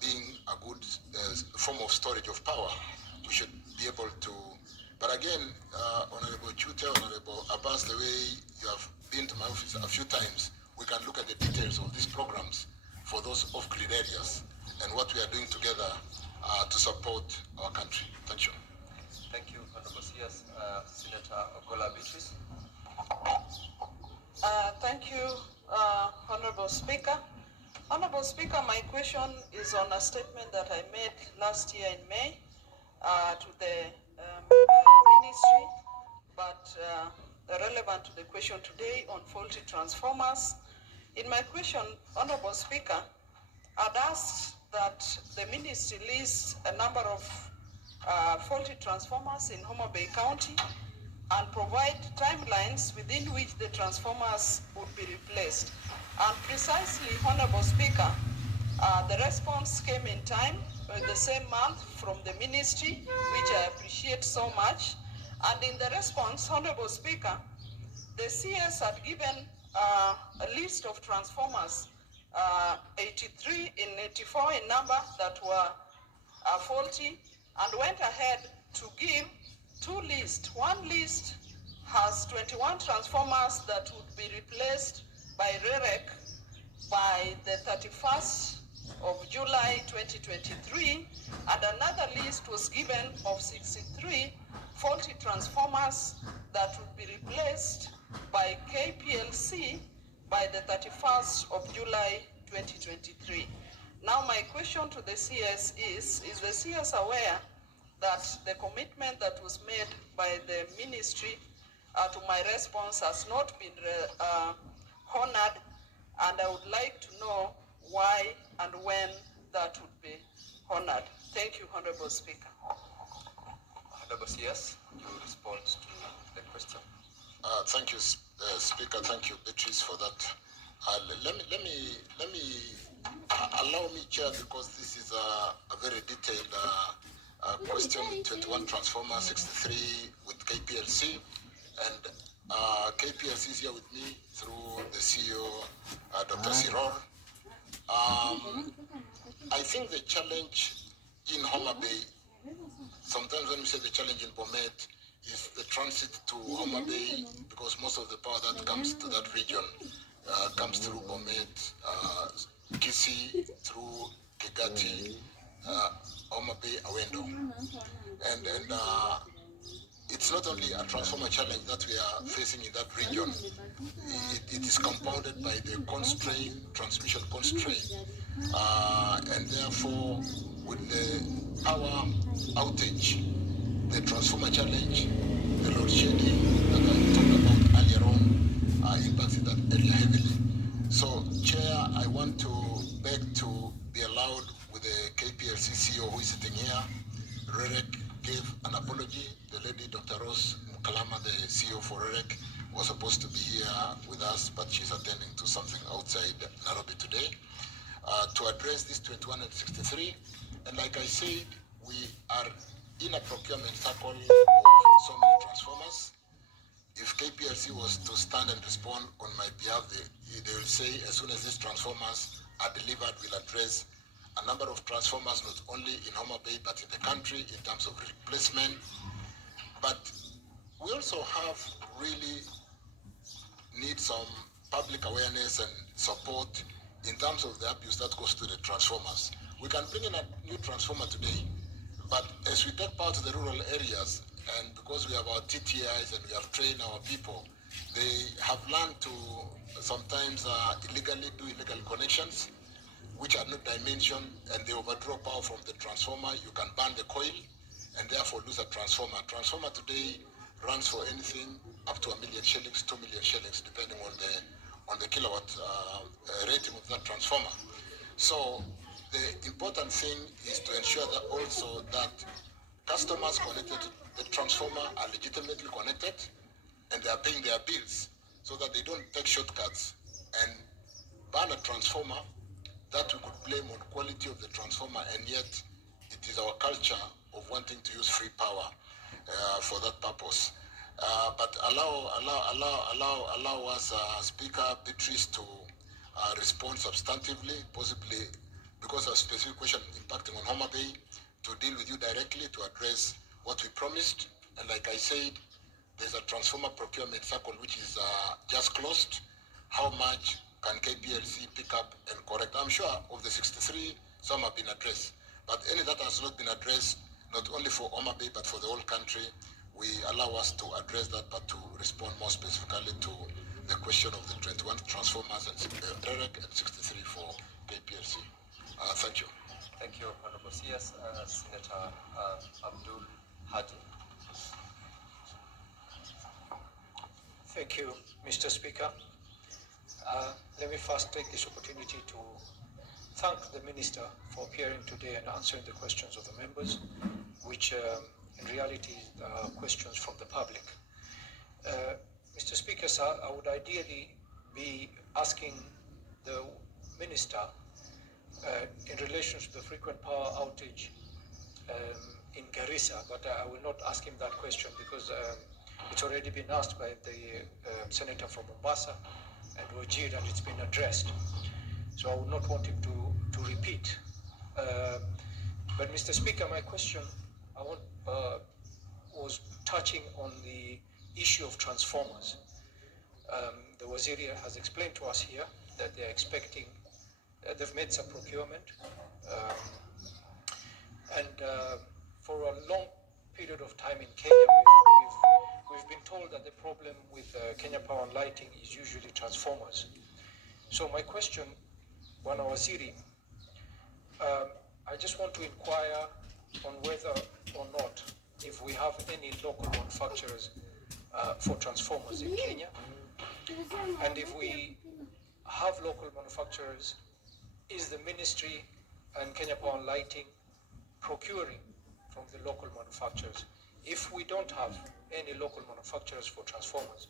being a good form of storage of power, we should be able to. But again, Honorable Chute, Honorable Abbas, the way you have been to my office a few times, we can look at the details of these programs for those off-grid areas and what we are doing together to support our country. Thank you. Thank you, Honorable CS. Senator Ogola Beatrice. Thank you, Honorable Speaker. Honorable Speaker, my question is on a statement that I made last year in May to the ministry, but relevant to the question today on faulty transformers. In my question, Honorable Speaker, I'd asked that the ministry lists a number of faulty transformers in Homa Bay County and provide timelines within which the transformers would be replaced. And precisely, Honorable Speaker, the response came in time, the same month from the ministry, which I appreciate so much. And in the response, Honorable Speaker, the CS had given a list of transformers, 83 in 84 in number, that were faulty, and went ahead to give two lists. One list has 21 transformers that would be replaced by REREC by the 31st of July 2023, and another list was given of 63 faulty transformers that would be replaced by KPLC by the 31st of July 2023. Now my question to the CS is the CS aware that the commitment that was made by the ministry to my response has not been honored, and I would like to know why and when that would be honored? Thank you, Honorable Speaker. Honorable CS, you will respond to the question. Thank you, Speaker. Thank you, Beatrice, for that. Let me allow me, Chair, because this is a very detailed question. 21 transformer, 63 with KPLC, and KPLC is here with me through the CEO, Dr. Siror. I think the challenge in Homa Bay, sometimes when we say the challenge in Bomet, is the transit to Homa Bay, because most of the power that comes to that region comes through Bomet, Kisii, through Kegati, Homa Bay, Awendo. And it's not only a transformer challenge that we are facing in that region, it is compounded by the transmission constraint. And therefore, with the power outage, the transformer challenge, the load shedding that I talked about earlier on, impacted that area heavily. So, Chair, I want to beg to be allowed with the KPLC CEO who is sitting here. REREC gave an apology. The lady, Dr. Rose Mukalama, the CEO for REREC, was supposed to be here with us, but she's attending to something outside Nairobi today. To address this 21 and 63, and like I said, we are in a procurement cycle of so many transformers. If KPLC was to stand and respond on my behalf, they will say as soon as these transformers are delivered, we'll address a number of transformers, not only in Homa Bay, but in the country in terms of replacement. But we also have really need some public awareness and support in terms of the abuse that goes to the transformers. We can bring in a new transformer today, but as we take power to the rural areas, and because we have our TTIs and we have trained our people, they have learned to sometimes illegally do illegal connections, which are not dimensioned, and they overdraw power from the transformer. You can burn the coil and therefore lose a transformer. A transformer today runs for anything up to 1 million shillings, 2 million shillings, depending on the kilowatt rating of that transformer. So the important thing is to ensure that also that customers connected to the transformer are legitimately connected and they are paying their bills, so that they don't take shortcuts and burn a transformer that we could blame on quality of the transformer, and yet it is our culture of wanting to use free power for that purpose. But allow us, Speaker Beatrice, to respond substantively, possibly because of a specific question impacting on Homa Bay, to deal with you directly to address what we promised. And like I said, there's a transformer procurement cycle which is just closed. How much can KPLC pick up and correct? I'm sure of the 63, some have been addressed. But any that has not been addressed, not only for Homa Bay, but for the whole country, we allow us to address that, but to respond more specifically to the question of the 21 transformers and REREC and 63 for KPLC. Thank you. Thank you, Honorable CS. Senator Abdul Haji. Thank you, Mr. Speaker. Let me first take this opportunity to thank the Minister for appearing today and answering the questions of the members, which in reality are questions from the public. Mr. Speaker, sir, I would ideally be asking the Minister in relation to the frequent power outage in Garissa, but I will not ask him that question because it's already been asked by the Senator from Mombasa and Wajir, and it's been addressed. So I would not want him to repeat. But Mr. Speaker, my question was touching on the issue of transformers. The Waziri has explained to us here that they're expecting, they've made some procurement, and for a long period of time in Kenya, we've been told that the problem with Kenya Power and Lighting is usually transformers. So my question, Bwana Waziri, I just want to inquire on whether or not if we have any local manufacturers for transformers in Kenya, and if we have local manufacturers, is the Ministry and Kenya Power and Lighting procuring from the local manufacturers? If we don't have any local manufacturers for transformers,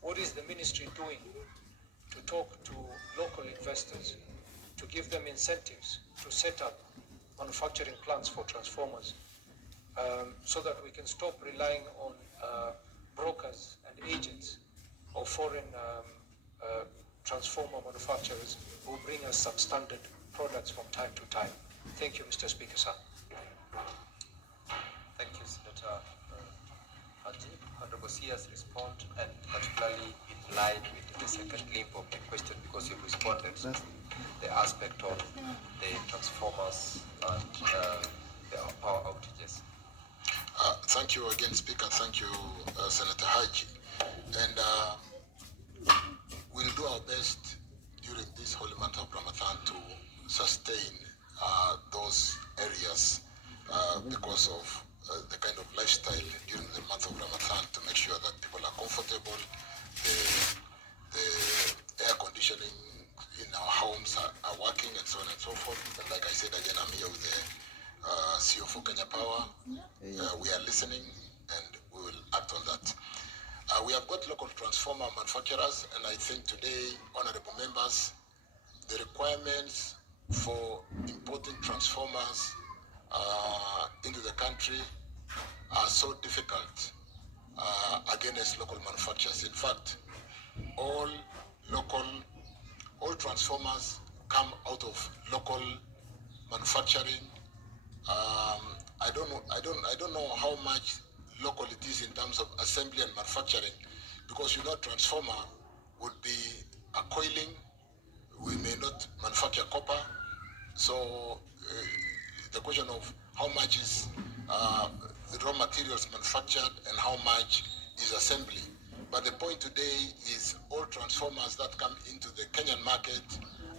what is the Ministry doing to talk to local investors, to give them incentives to set up manufacturing plants for transformers, so that we can stop relying on brokers and agents or foreign transformer manufacturers who bring us substandard products from time to time? Thank you, Mr. Speaker, sir. Thank you, Senator Haji. Honorable CS respond, and particularly in line with the second limb of the question, because you responded to the aspect of the transformers and the power outages. Thank you again, Speaker. Thank you, Senator Haji. And we'll do our best during this holy month of Ramadan to sustain those areas because of the kind of lifestyle during the month of Ramadan, to make sure that people are comfortable, the air conditioning in our homes are working, and so on and so forth. And like I said again, I'm here with the CEO for Kenya Power. We are listening and we will act on that. We have got local transformer manufacturers, and I think today, honorable members, the requirements for importing transformers into the country are so difficult against local manufacturers. In fact, all transformers come out of local manufacturing. I don't know how much local it is in terms of assembly and manufacturing, because transformer would be a coiling. We may not manufacture copper, so the question of how much is the raw materials manufactured and how much is assembly. But the point today is all transformers that come into the Kenyan market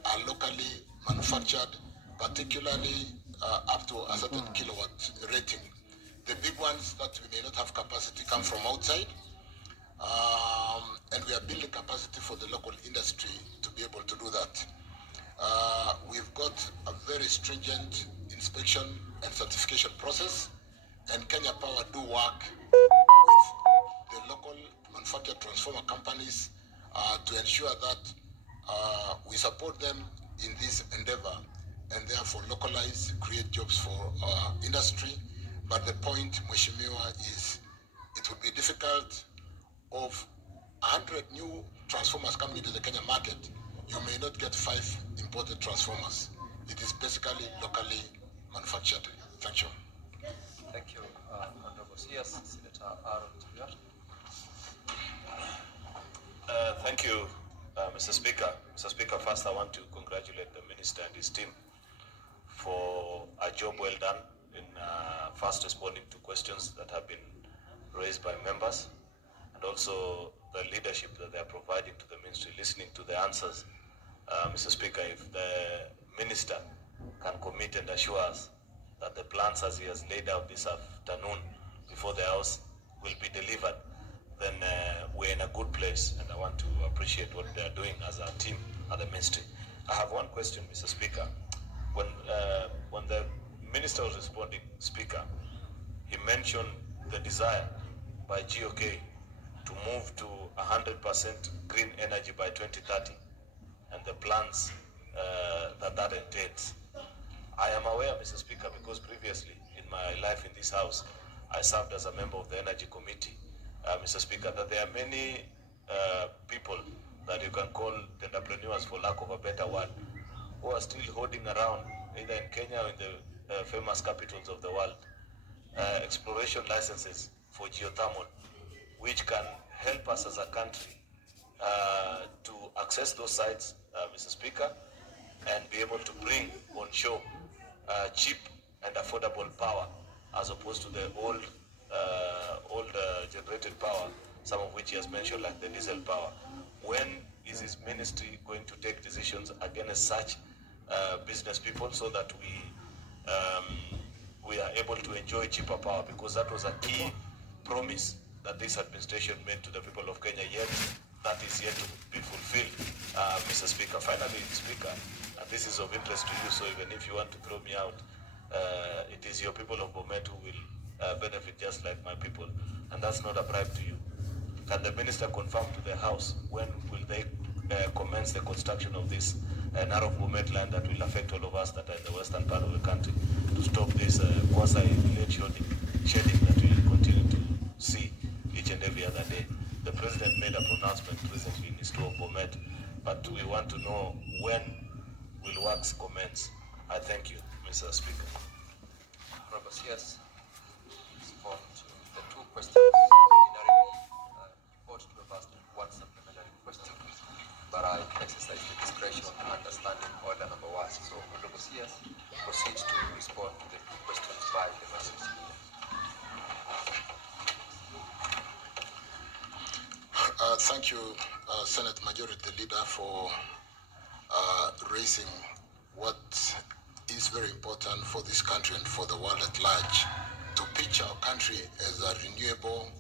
are locally manufactured, particularly up to a certain kilowatt rating. The big ones that we may not have capacity come from outside, and we are building capacity for the local industry to be able to do that. We've got a very stringent inspection and certification process, and Kenya Power do work with the local manufactured transformer companies to ensure that we support them in this endeavor, and therefore localize, create jobs for our industry, But the point, Mheshimiwa, is it would be difficult of 100 new transformers coming into the Kenya market. You may not get 5 imported transformers. It is basically locally manufactured. Thank you. Thank you, Honorable CS. Senator Aaron Cheriot. Thank you, Mr. Speaker. Mr. Speaker, first I want to congratulate the Minister and his team for a job well done in first responding to questions that have been raised by members, and also the leadership that they are providing to the Ministry, listening to the answers. Mr. Speaker, if the Minister can commit and assure us that the plans as he has laid out this afternoon before the House will be delivered, then we're in a good place, and I want to appreciate what they are doing as a team at the Ministry. I have one question, Mr. Speaker. When the Minister was responding, Speaker, he mentioned the desire by GOK to move to 100% green energy by 2030 and the plans that entails. I am aware, Mr. Speaker, because previously in my life in this House, I served as a member of the Energy Committee, Mr. Speaker, that there are many people that you can call entrepreneurs, for lack of a better word, who are still holding around, either in Kenya or in the famous capitals of the world, exploration licenses for geothermal, which can help us as a country to access those sites, Mr. Speaker, and be able to bring on shore cheap and affordable power, as opposed to the old generated power, some of which he has mentioned, like the diesel power. When is his ministry going to take decisions against such business people, so that we are able to enjoy cheaper power? Because that was a key promise that this administration made to the people of Kenya, yet that is yet to be fulfilled, Mr. Speaker. Finally, Speaker, and this is of interest to you, so even if you want to throw me out, it is your people of Bomet who will benefit just like my people, and that's not a bribe to you. Can the Minister confirm to the House when will they commence the construction of this narrow Bomet line that will affect all of us that are in the western part of the country, to stop this quasi-late shedding that we will continue to see each and every other day? The President made a pronouncement recently in his tour of Bomet, but we want to know when will works commence. I thank you, Mr. Speaker. Honorable CS, respond to the two questions. Ordinarily, you ought to have asked one supplementary question, but I exercise the discretion and understanding order number 1. So, Honorable CS, proceed to respond to the two questions by the Minister. Thank you, Senate Majority Leader, for raising what is very important for this country and for the world at large, to pitch our country as a renewable,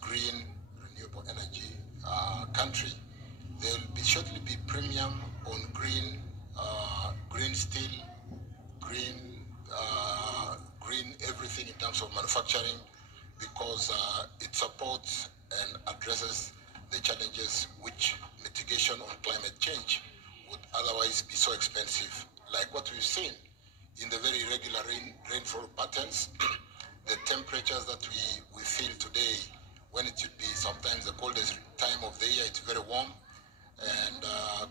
green, renewable energy country. There will shortly be premium on green, green steel, green everything in terms of manufacturing, because it supports and addresses the challenges which mitigation on climate change would otherwise be so expensive, like what we've seen in the very irregular rainfall patterns, the temperatures that we feel today, when it should be sometimes the coldest time of the year, it's very warm, and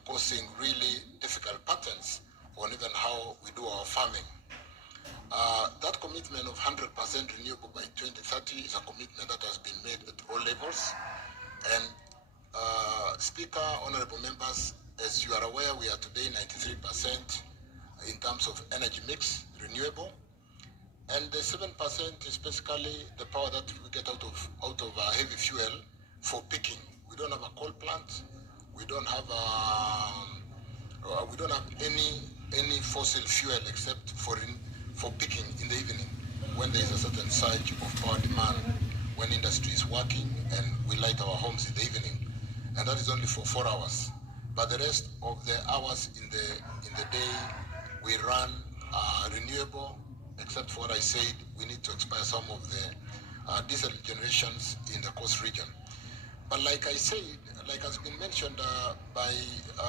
causing really difficult patterns on even how we do our farming. That commitment of 100% renewable by 2030 is a commitment that has been made at all levels. And Speaker, honorable members, as you are aware, we are today 93% in terms of energy mix, renewable. And the 7% is basically the power that we get out of heavy fuel for picking. We don't have a coal plant. We don't have any fossil fuel except for picking in the evening, when there is a certain surge of power demand, when industry is working and we light our homes in the evening, and that is only for 4 hours. But the rest of the hours in the day, we run renewable, except for what I said, we need to expire some of the diesel generations in the coast region. But like I said, like has been mentioned by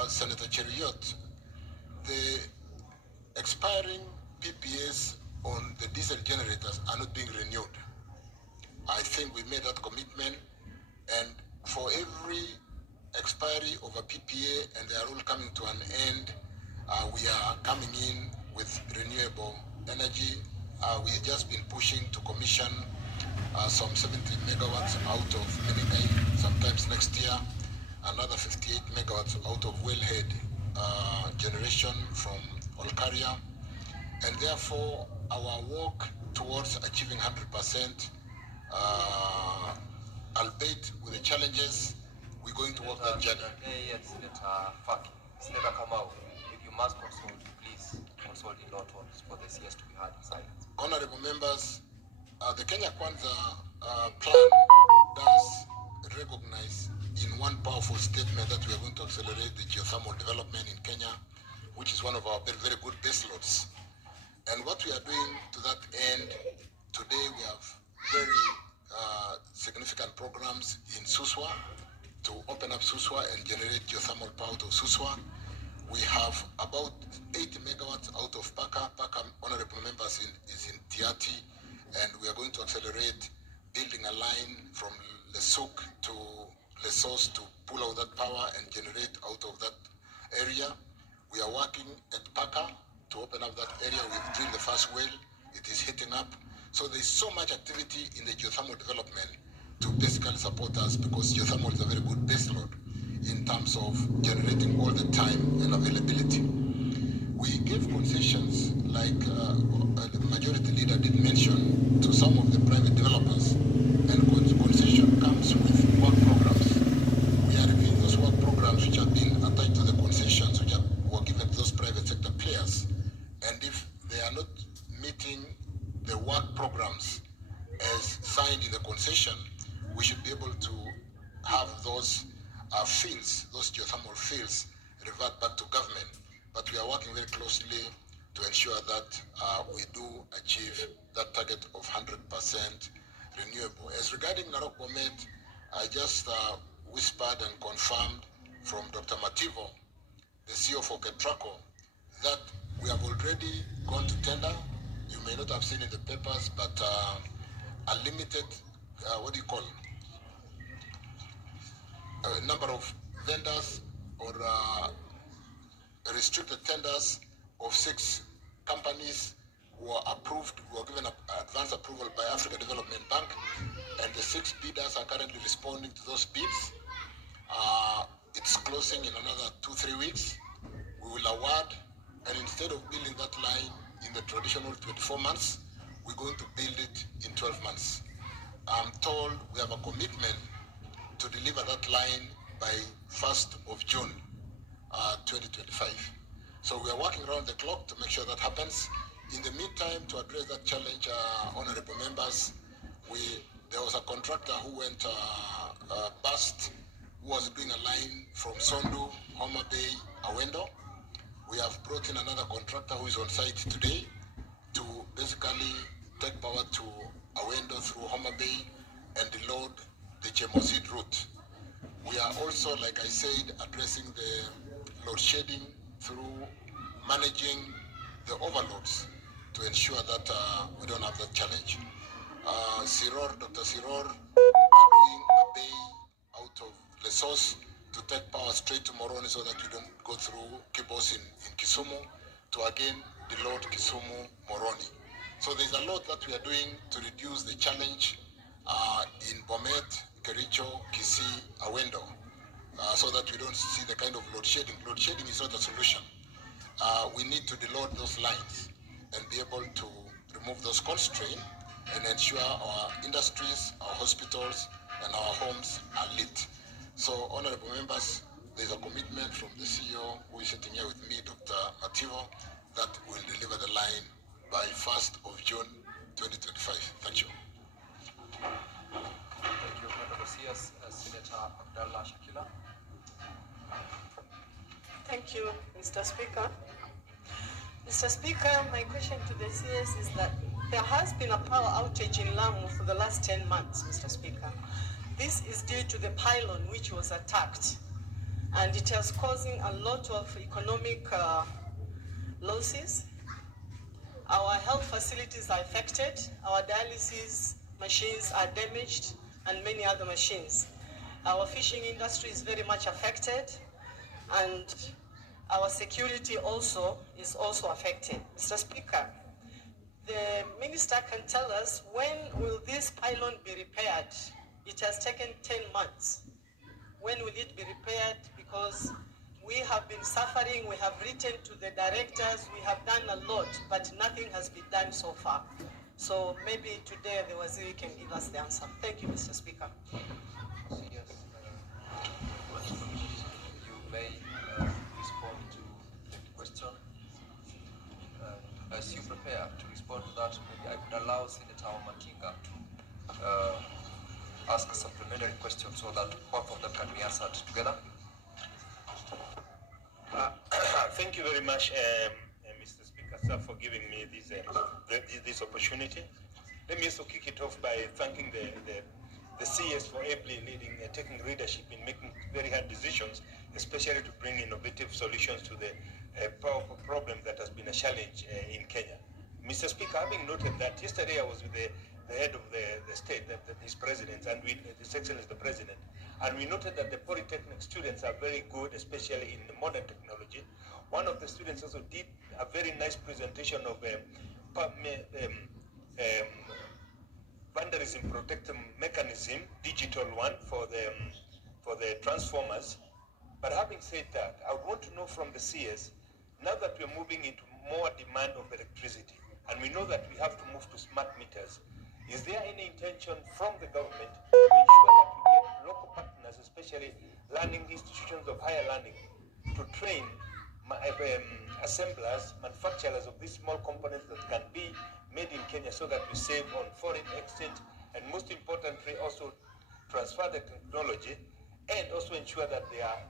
Senator Cheriot, the expiring PPAs on the diesel generators are not being renewed. I think we made that commitment, and for every expiry of a PPA and they are all coming to an end, we are coming in with renewable energy. We've just been pushing to commission some 70 megawatts out of Menengai sometimes next year, another 58 megawatts out of Wellhead generation from Olkaria, and therefore our work towards achieving 100%, albeit with the challenges, we're going to work that journey. Yes, Senator Faki. Senator Kamau, if you must consult, please consult in law tones for the CS to be heard in silence. Honorable members, the Kenya Kwanza plan does recognize in one powerful statement that we are going to accelerate the geothermal development in Kenya, which is one of our very, very good base loads. And what we are doing to that end, today we have very significant programs in Suswa to open up Suswa and generate geothermal power to Suswa. We have about 80 megawatts out of Paka. Paka, honorable members, is in Tiati, and we are going to accelerate building a line from Lesuk to Lesos to pull out that power and generate out of that area. We are working at Paka to open up that area. We've drilled the first well. It is heating up. So there's so much activity in the geothermal development to basically support us, because geothermal is a very good base load in terms of generating all the time and availability. We gave concessions, like the majority leader did mention, to some of the private developers, and concession comes with work programs. We are reviewing those work programs which have been attached to the concessions which were given to those private sector players, and if they are not meeting the work programs as signed in the concession, we should be able to have those fields, those geothermal fields, revert back to government. But we are working very closely to ensure that we do achieve that target of 100% renewable. As regarding Narok Bomet, I just whispered and confirmed from Dr. Mativo, the CEO for Ketraco, that we have already gone to tender. You may not have seen in the papers, but a limited, number of vendors, or restricted tenders of 6 companies were approved, were given advance approval by Africa Development Bank, and the 6 bidders are currently responding to those bids. It's closing in another 2-3 weeks. We will award, and instead of building that line in the traditional 24 months, we're going to build it in 12 months. I'm told we have a commitment to deliver that line by 1st of June 2025. So we are working around the clock to make sure that happens. In the meantime, to address that challenge, honorable members, there was a contractor who went bust, who was doing a line from Sondu, Homa Bay, Awendo. We have brought in another contractor who is on site today to basically take power to Awendo through Homa Bay and load the Chemosid route. We are also, like I said, addressing the load shedding through managing the overloads to ensure that we don't have that challenge. Dr. Siror are doing a bay out of Lesos to take power straight to Moroni so that we don't go through Kibos in Kisumu to again deload Kisumu, Moroni. So there's a lot that we are doing to reduce the challenge in Bomet, Kericho, Kisii, Awendo, so that we don't see the kind of load shedding. Load shedding is not a solution. We need to deload those lines and be able to remove those constraints and ensure our industries, our hospitals, and our homes are lit. So, honorable members, there's a commitment from the CEO who is sitting here with me, Dr. Mativo, that we'll deliver the line by 1st of June 2025. Thank you. Thank you, Honorable CS. Senator Abdallah Shakila. Thank you, Mr. Speaker. Mr. Speaker, my question to the CS is that there has been a power outage in Lamu for the last 10 months, Mr. Speaker. This is due to the pylon which was attacked, and it is causing a lot of economic losses. Our health facilities are affected, our dialysis machines are damaged, and many other machines. Our fishing industry is very much affected, and our security is also affected. Mr. Speaker, the minister can tell us when will this pylon be repaired? It has taken 10 months. When will it be repaired? Because we have been suffering, we have written to the directors, we have done a lot, but nothing has been done so far. So maybe today the Waziri can give us the answer. Thank you, Mr. Speaker. Yes, you may respond to the question. As you prepare to respond to that, maybe I could allow Senator Matinga to ask a supplementary question so that both of them can be answered together. Thank you very much, Mr. Speaker, sir, for giving me this opportunity. Let me also kick it off by thanking the CS for ably taking leadership in making very hard decisions, especially to bring innovative solutions to the powerful problem that has been a challenge in Kenya. Mr. Speaker, having noted that, yesterday I was with the head of the state, his president, and His Excellency the President, and we noted that the Polytechnic students are very good, especially in the modern technology. One of the students also did a very nice presentation of vandalism protective mechanism, digital one for the transformers. But having said that, I would want to know from the CS, now that we're moving into more demand of electricity, and we know that we have to move to smart meters, is there any intention from the government to ensure that we get local partners, especially learning institutions of higher learning, to train assemblers, manufacturers of these small components that can be made in Kenya, so that we save on foreign exchange, and most importantly also transfer the technology and also ensure that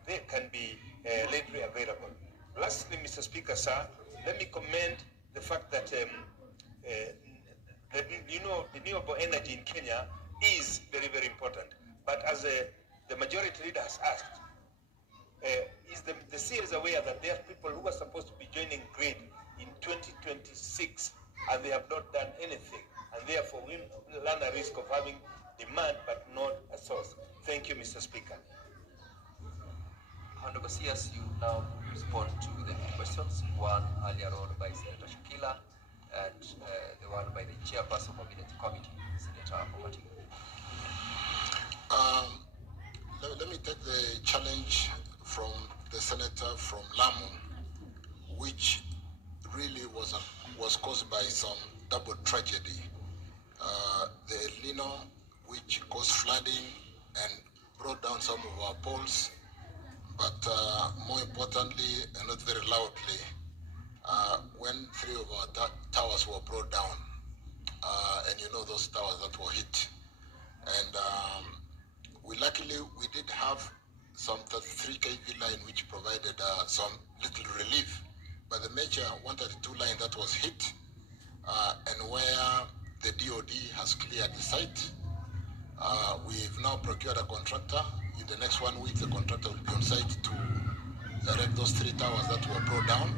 they can be readily available. Lastly, Mr. Speaker, sir, let me commend the fact that renewable energy in Kenya is very, very important. But as the majority leader has asked, is the CS aware that there are people who are supposed to be joining grid in 2026 and they have not done anything, and therefore we run a risk of having demand but not a source? Thank you, Mr. Speaker. Honorable CS, you now respond to the questions, one earlier on by Senator Shakila and the one by the chairperson of the committee, Senator Omati. Let me take the challenge from the senator from Lamu, which really was caused by some double tragedy. The El Nino, which caused flooding and brought down some of our poles, but more importantly, and not very loudly, when 3 of our towers were brought down, and you know those towers that were hit. And we did have some 33 kV line which provided some little relief, but the major 132 line that was hit, and where the DOD has cleared the site, we've now procured a contractor. In the next 1 week, the contractor will be on site to erect those 3 towers that were brought down,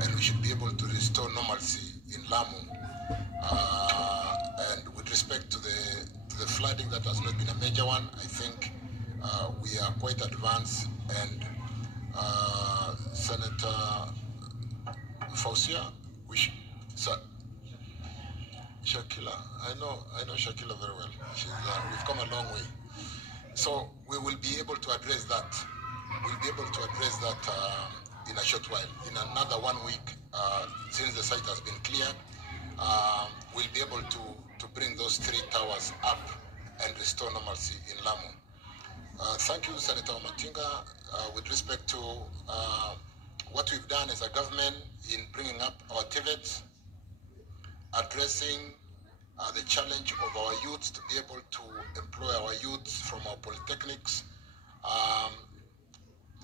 and we should be able to restore normalcy in Lamu. And with respect to the flooding, that has not been a major one. I think we are quite advanced, and Senator Fausia, Shakila, I know Shakila very well. We've come a long way. So we will be able to address that. We'll be able to address that in a short while. In another 1 week, since the site has been cleared, we'll be able to bring those 3 towers up and restore normalcy in Lamu. Thank you, Senator Matinga. With respect to what we've done as a government in bringing up our TVETs, addressing the challenge of our youths to be able to employ our youths from our polytechnics.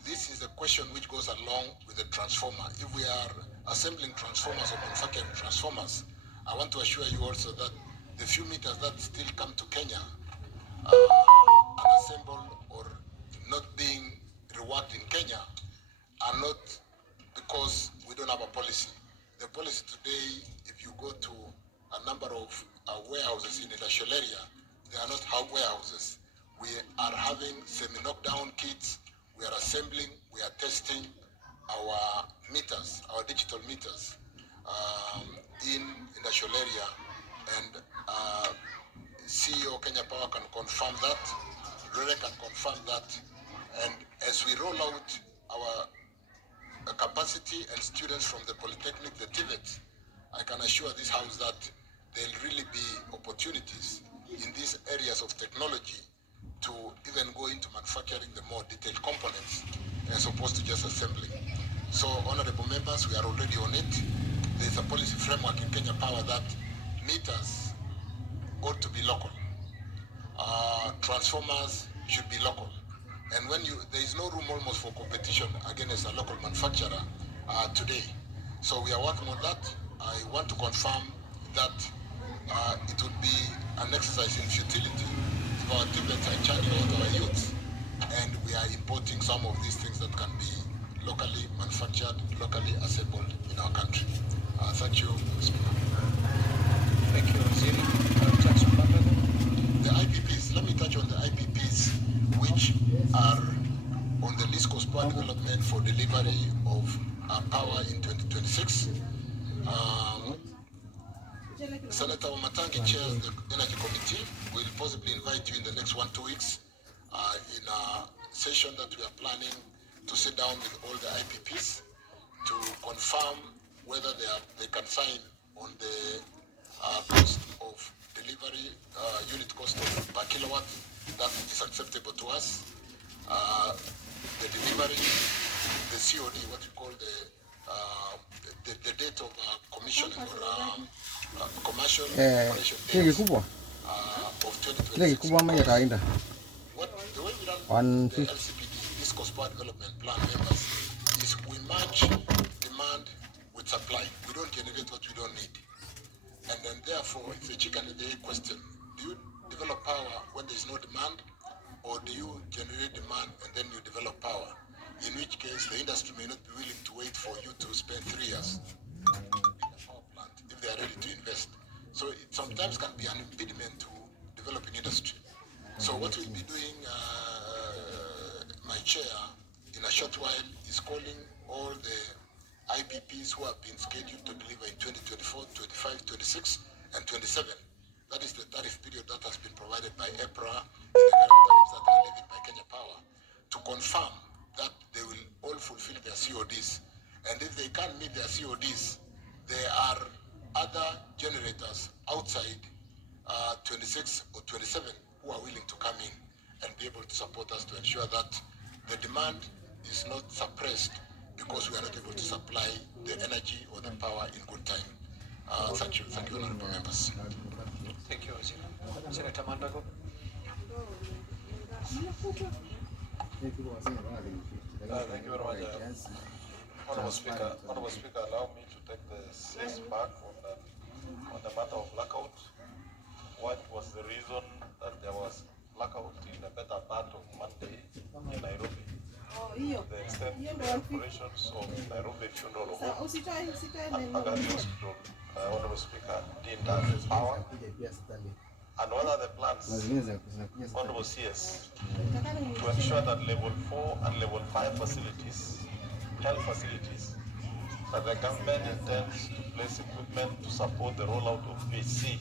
This is a question which goes along with the transformer. If we are assembling transformers or manufacturing transformers, I want to assure you also that the few meters that still come to Kenya unassembled or not being reworked in Kenya are not because we don't have a policy. The policy today, if you warehouses in industrial area. They are not warehouses. We are having semi-knockdown kits. We are assembling, we are testing our meters, our digital meters in industrial area. And CEO Kenya Power can confirm that. Rere can confirm that. And as we roll out our capacity and students from the Polytechnic, the TVET, I can assure this house that there'll really be opportunities in these areas of technology to even go into manufacturing the more detailed components as opposed to just assembling. So, honorable members, we are already on it. There's a policy framework in Kenya Power that meters ought to be local. Transformers should be local. And when there is no room almost for competition against a local manufacturer today. So we are working on that. I want to confirm that it would be an exercise in futility if our TVETs are charging out our youth and we are importing some of these things that can be locally manufactured, locally assembled in our country. Thank you, Speaker. Thank you, Waziri. Jackson Mandago. The IPPs, let me touch on the IPPs which are on the East Coast Power Development for delivery of power in 2026. Senator Wamatangi chairs the Energy Committee. We'll possibly invite you in the next 1-2 weeks in a session that we are planning to sit down with all the IPPs to confirm whether they can sign on the cost of delivery, unit cost of per kilowatt that is acceptable to us. The delivery, the COD, what we call the date of commissioning or commercial operation date of 2026. The way we run the LCPD, East Coast Power Development Plan members, is we match demand with supply. We don't generate what we don't need. And then therefore, it's a chicken and egg question. Do you develop power when there is no demand? Or do you generate demand and then you develop power? In which case, the industry may not be willing to wait for you to spend 3 years in a power plant if they are ready to invest. So it sometimes can be an impediment to developing industry. So what we'll be doing, my chair, in a short while, is calling all the IPPs who have been scheduled to deliver in 2024, 25, 26, and 27. That is the tariff period that has been provided by EPRA, the current tariffs that are levied by Kenya Power, to confirm that they will all fulfill their CODs. And if they can't meet their CODs, there are other generators outside 26 or 27 who are willing to come in and be able to support us to ensure that the demand is not suppressed because we are not able to supply the energy or the power in good time. Thank you, honorable members. Thank you, Waziri. Senator Mandago. Thank you very much. Honorable Speaker, allow me to take the CS back on the matter of blackout. What was the reason that there was blackout in the better part of Monday in Nairobi? The extent of the operations of Nairobi Funeral Home and Magadi Hospital, Honorable Speaker, didn't have power. And what are the plans, Honorable CS, to ensure that level 4 and level 5 facilities, health facilities, that the government intends to place equipment to support the rollout of PC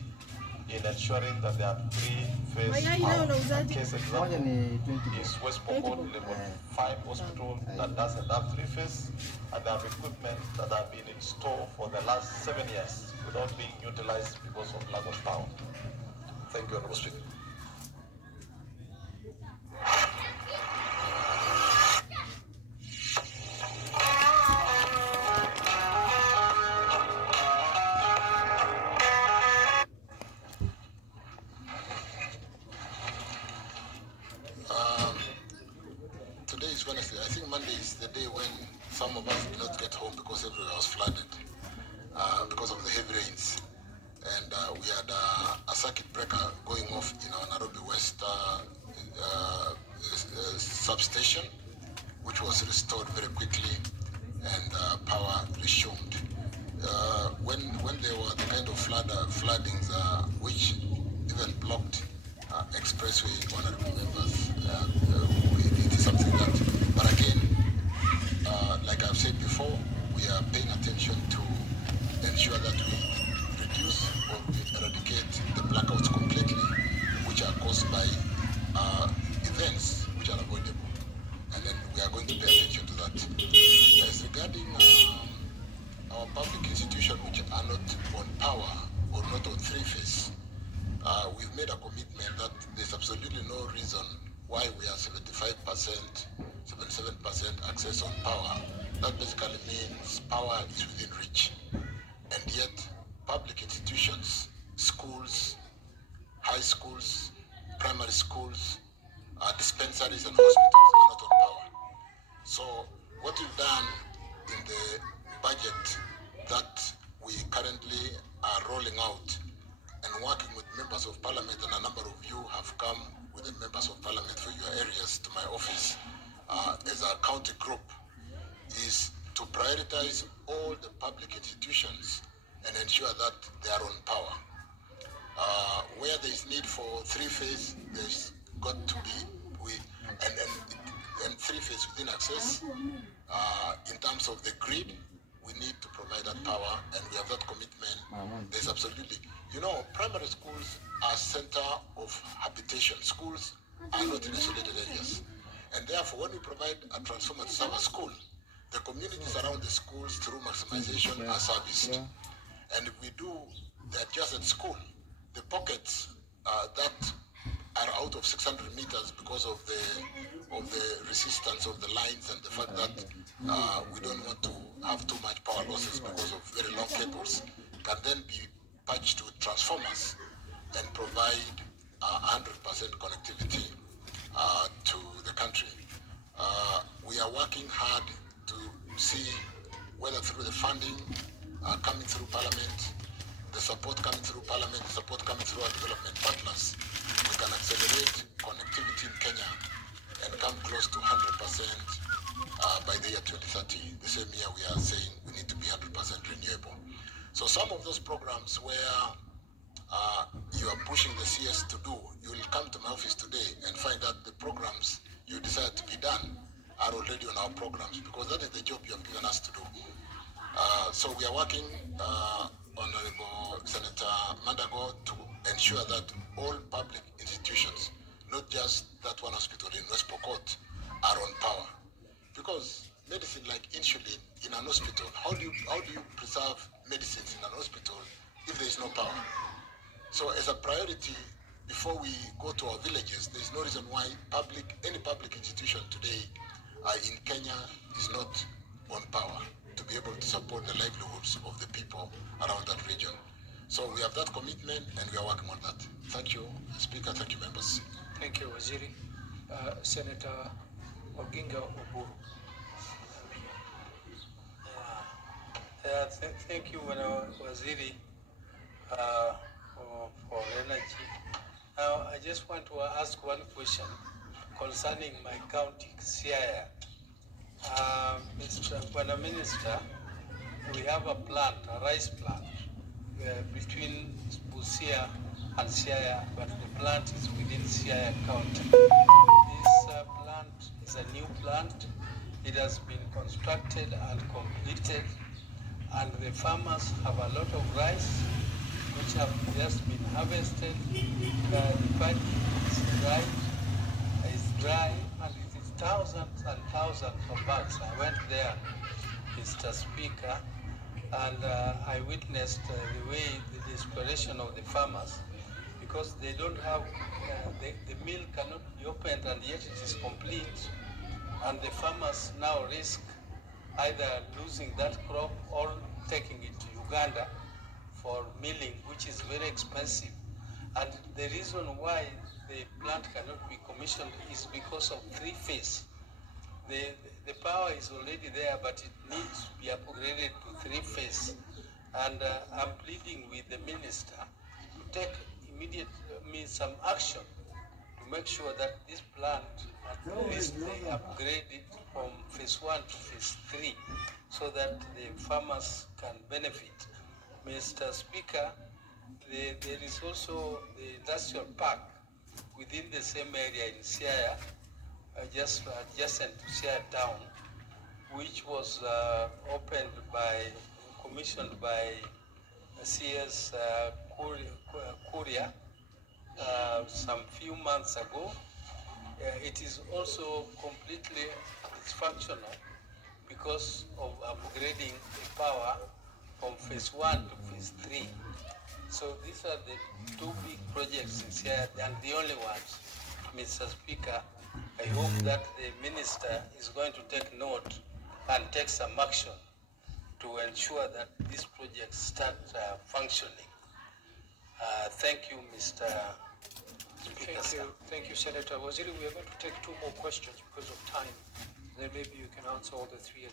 in ensuring that there are 3-phase power. Case example is West Pokot level 5 hospital that doesn't have 3-phase, and they have equipment that have been installed for the last 7 years without being utilized because of lack of power. Thank you, Honorable Speaker. Today is Wednesday. I think Monday is the day when some of us did not get home because everywhere was flooded because of the heavy rains. And we had a circuit breaker going off in our Nairobi West substation, which was restored very quickly and power resumed. When there were the kind of floodings which even blocked expressway, honorable members. It is something that, but again, like I've said before, we are paying attention to ensure that we reduce or we eradicate the blackouts completely, which are caused by events which are avoidable. And then we are going to pay attention to that. As regarding our public institutions which are not on power or not on three-phase, we've made a commitment that there's absolutely no reason why we are 75%, 77% access on power. That basically means power is within reach. And yet, public institutions, schools, high schools, primary schools, dispensaries and hospitals are not on power. So what we've done in the budget that we currently are rolling out and working with members of parliament, and a number of you have come with the members of parliament for your areas to my office as a county group, is to prioritize all the public institutions and ensure that they are on power. Where there is need for three-phase, there's got to be and three-phase within access. In terms of the grid, we need to provide that power, and we have that commitment. There's absolutely, primary schools are center of habitation. Schools are not in isolated areas, and therefore, when we provide a transformer to serve a school, the communities around the schools through maximization are serviced. And if we do the adjacent school, the pockets that are out of 600 meters because of the resistance of the lines and the fact that we don't want to have too much power losses because of very long cables, can then be patched with transformers and provide 100% connectivity to the country. We are working hard to see whether through the funding coming through Parliament, the support coming through Parliament, the support coming through our development partners, we can accelerate connectivity in Kenya and come close to 100% by the year 2030. The same year we are saying we need to be 100% renewable. So some of those programs where you are pushing the CS to do, you will come to my office today and find that the programs you decide to be done are already on our programs, because that is the job you have given us to do. So we are working, Honorable Senator Mandago, to ensure that all public institutions, not just that one hospital in West Pokot, are on power. Because medicine like insulin in an hospital, how do you preserve medicines in an hospital if there is no power? So as a priority, before we go to our villages, there is no reason why any public institution today in Kenya is not on power to be able to support the livelihoods of the people around that region. So we have that commitment and we are working on that. Thank you, Speaker. Thank you, members. Thank you, Waziri. Senator Oginga Oburu. Thank you, Waziri, for energy. Now, I just want to ask one question concerning my county, Siaya. Mr. Minister, we have a plant, a rice plant, between Busia and Siaya, but the plant is within Siaya County. This plant is a new plant. It has been constructed and completed, and the farmers have a lot of rice which have just been harvested. The paddy is dry, and it is thousands and thousands of bags. I went there, Mr. Speaker, and I witnessed the way the desperation of the farmers, because they don't have, the mill cannot be opened, and yet it is complete, and the farmers now risk either losing that crop or taking it to Uganda for milling, which is very expensive. And the reason why the plant cannot be commissioned is because of three-phase. The power is already there, but it needs to be upgraded to three-phase. And I'm pleading with the minister to take immediate, some action to make sure that this plant, at least they upgrade it from phase 1 to phase 3, so that the farmers can benefit. Mr. Speaker, there is also the industrial park within the same area in Siaya, just adjacent to Siaya town, which was commissioned by CS Korea some few months ago. It is also completely dysfunctional because of upgrading the power from phase 1 to phase 3. So these are the two big projects in Sierra and the only ones. Mr. Speaker, I hope that the minister is going to take note and take some action to ensure that these projects start functioning. Thank you, Mr. Speaker. Thank you, Senator Waziri. We are going to take two more questions because of time. Then maybe you can answer all the three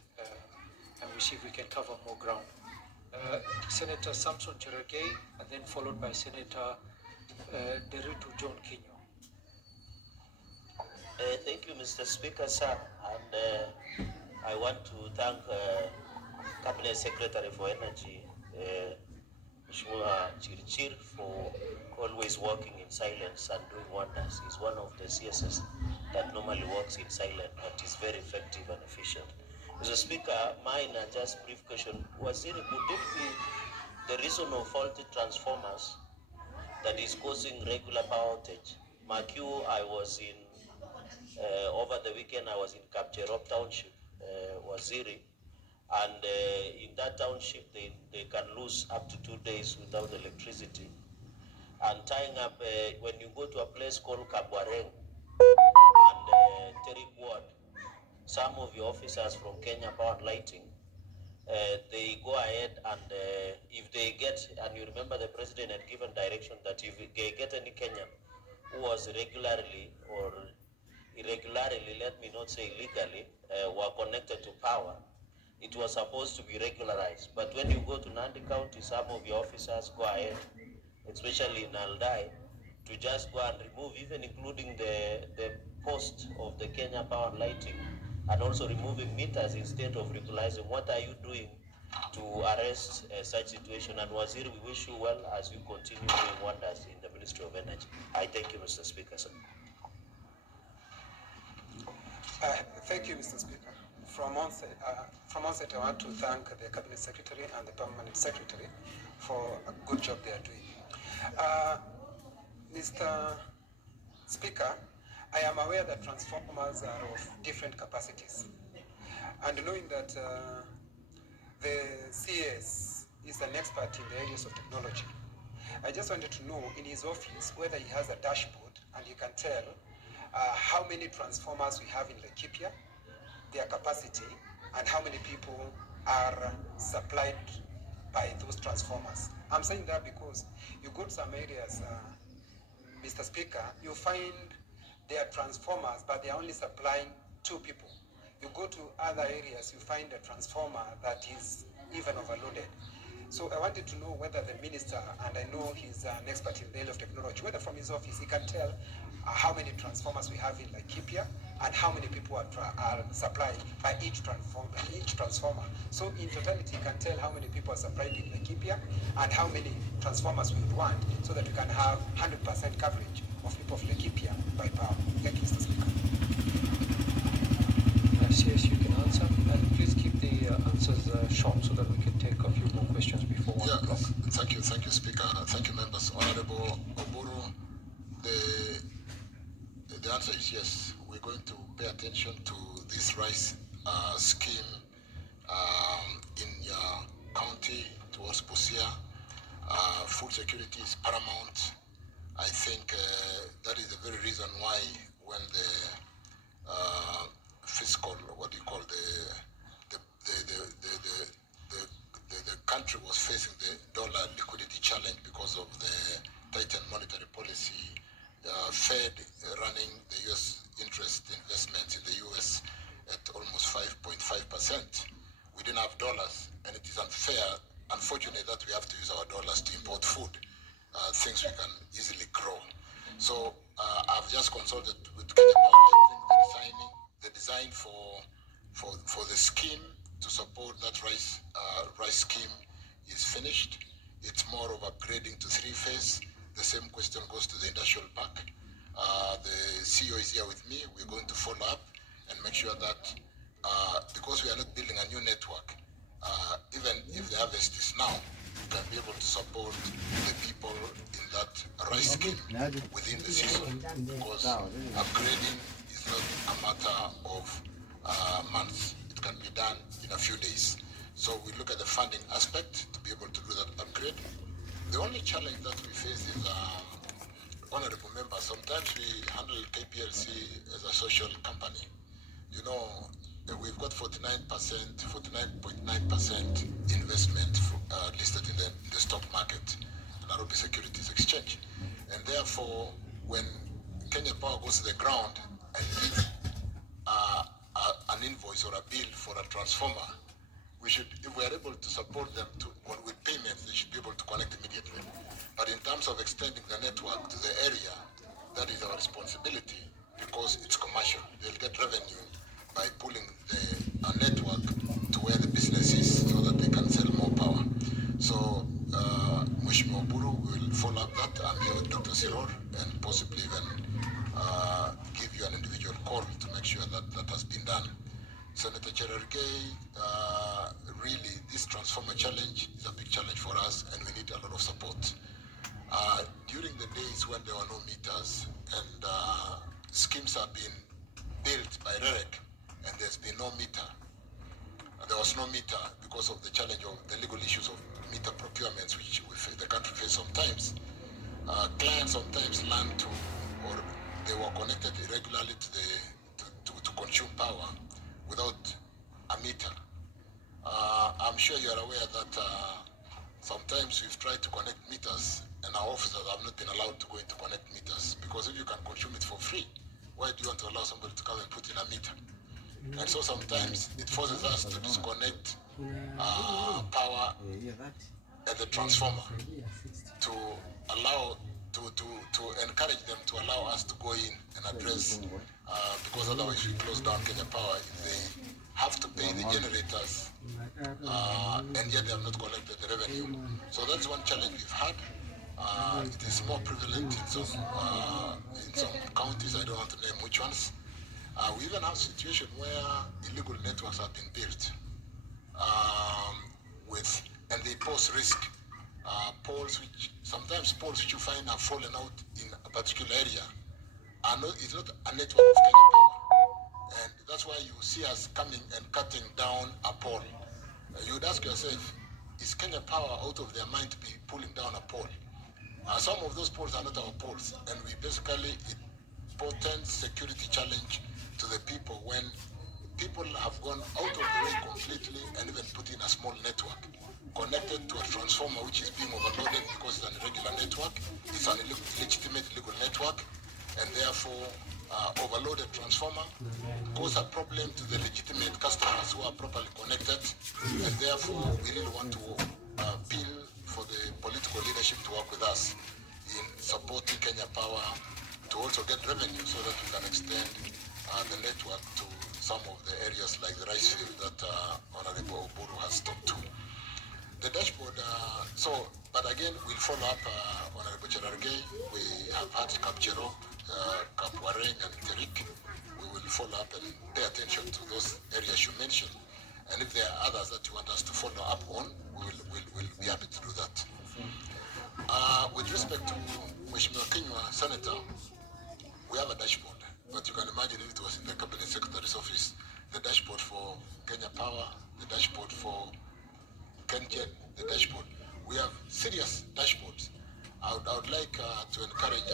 and we see if we can cover more ground. Senator Samson Cherargei, and then followed by Senator Deritu John Kinyo. Thank you, Mr. Speaker, sir. And I want to thank Cabinet Secretary for Energy, Mheshimiwa Chirchir, for always working in silence and doing wonders. He's one of the CSS that normally works in silence, but is very effective and efficient. Mr. Speaker, mine are just brief question. Waziri, would it be the reason of faulty transformers that is causing regular power outage? Mark you, I was in, over the weekend, I was in Kapcherop Township, Waziri, and in that township, they can lose up to 2 days without electricity. And tying up, when you go to a place called Kabwareng and Terik Ward, some of your officers from Kenya Power and Lighting, they go ahead and if they get, and you remember the president had given direction that if they get any Kenyan who was regularly or irregularly, let me not say illegally, were connected to power, it was supposed to be regularized. But when you go to Nandi County, some of your officers go ahead, especially in Aldai, to just go and remove, even including the post of the Kenya Power and Lighting, and also removing meters instead of regularizing. What are you doing to arrest such situation? And Waziri, we wish you well as you continue doing wonders in the Ministry of Energy. I thank you, Mr. Speaker, sir. Thank you, Mr. Speaker. From onset, I want to thank the Cabinet Secretary and the Permanent Secretary for a good job they are doing. Mr. Speaker, I am aware that transformers are of different capacities. And knowing that the CS is an expert in the areas of technology, I just wanted to know in his office whether he has a dashboard and he can tell how many transformers we have in Laikipia, their capacity, and how many people are supplied by those transformers. I'm saying that because you go to some areas, Mr. Speaker, you find there are transformers, but they are only supplying 2 people. You go to other areas, you find a transformer that is even overloaded. So I wanted to know whether the minister, and I know he's an expert in the area of technology, whether from his office he can tell how many transformers we have in Laikipia and how many people are supplied by each transformer. So in totality, he can tell how many people are supplied in Laikipia and how many transformers we would want so that we can have 100% coverage of people of Laikipia by power. Thank you, Mr. Speaker. Yes, you can answer. And please keep the answers short so that we can take a few more questions before 1 o'clock. Thank you, Speaker. Thank you, members. Honorable Oburu, the answer is yes. We're going to pay attention to this rice scheme in your county towards Busia. Food security is paramount. I think that is the very reason why when the fiscal, what do you call the country was facing the dollar liquidity challenge because of the tightened monetary policy, Fed running the U.S. interest investments in the U.S. at almost 5.5%. We didn't have dollars, and it is unfair, unfortunate that we have to use our dollars to import food, things we can easily grow. So I've just consulted with Kenya Power Lighting, the design for the scheme to support that rice scheme is finished. it's more of upgrading to 3-phase. The same question goes to the industrial park. The CEO is here with me. We're going to follow up and make sure that because we are not building a new network, even if the harvest is now, we can be able to support the people in that rice scheme within the season, because upgrading is not a matter of months. It can be done in a few days. So we look at the funding aspect to be able to do that upgrade. The only challenge that we face is, honorable members, sometimes we handle KPLC as a social company. You know, we've got 49.9% investment listed in the stock market, Nairobi Securities Exchange. And therefore, when Kenya Power goes to the ground and gives an invoice or a bill for a transformer, we should, if we are able to support them with payments, they should be able to connect immediately. But in terms of extending the network to the area, that is our responsibility, because it's commercial. They'll get revenue by pulling the network to where the business is so that they can sell more power. So, Mheshimiwa Oburu will follow up that. I'm here with Dr. Siror and possibly even give you an individual call to make sure that that has been done. Senator Cherargei, really, this transformer challenge is a big challenge for us, and we need a lot of support. During the days when there were no meters and schemes have been built by REREC and there's been no meter, there was no meter because of the challenge of the legal issues of meter procurements, which the country faces sometimes. Clients sometimes learn to, or they were connected irregularly to consume power without a meter. I'm sure you are aware that sometimes we've tried to connect meters and our officers have not been allowed to go in to connect meters, because if you can consume it for free, why do you want to allow somebody to come and put in a meter? And so sometimes it forces us to disconnect power at the transformer to allow, to encourage them to allow us to go in and address, because otherwise we close down Kenya Power if they have to pay the generators and yet they have not collected the revenue. So that's one challenge we've had. It is more prevalent in some counties. I don't want to name which ones. We even have situations where illegal networks have been built and they pose risk. Poles which you find have fallen out in a particular area it's not a network of Kenya Power. And that's why you see us coming and cutting down a pole. You would ask yourself, is Kenya Power out of their mind to be pulling down a pole? Some of those poles are not our poles, and it portends security challenge to the people when people have gone out of the way completely and even put in a small network connected to a transformer which is being overloaded because it's an irregular network. It's an illegitimate illegal network, and therefore overloaded transformer cause a problem to the legitimate customers who are properly connected, and therefore we really want to appeal for the political leadership to work with us in supporting Kenya Power to also get revenue so that we can extend the network to some of the areas like the rice field that Honorable Oburu has talked to. The dashboard, but again, we'll follow up Honorable Cherargei. We have had Kapchero, Kapwareng and Terik. We will follow up and pay attention to those areas you mentioned. And if there are others that you want us to follow up on, we'll be happy to do that. With respect to Mheshimiwa Kinyua, Senator, we have a dashboard, but you can imagine if it was in the Cabinet Secretary's office, the dashboard for Kenya Power, the dashboard for KenGen, the dashboard. We have serious dashboards. I would like to encourage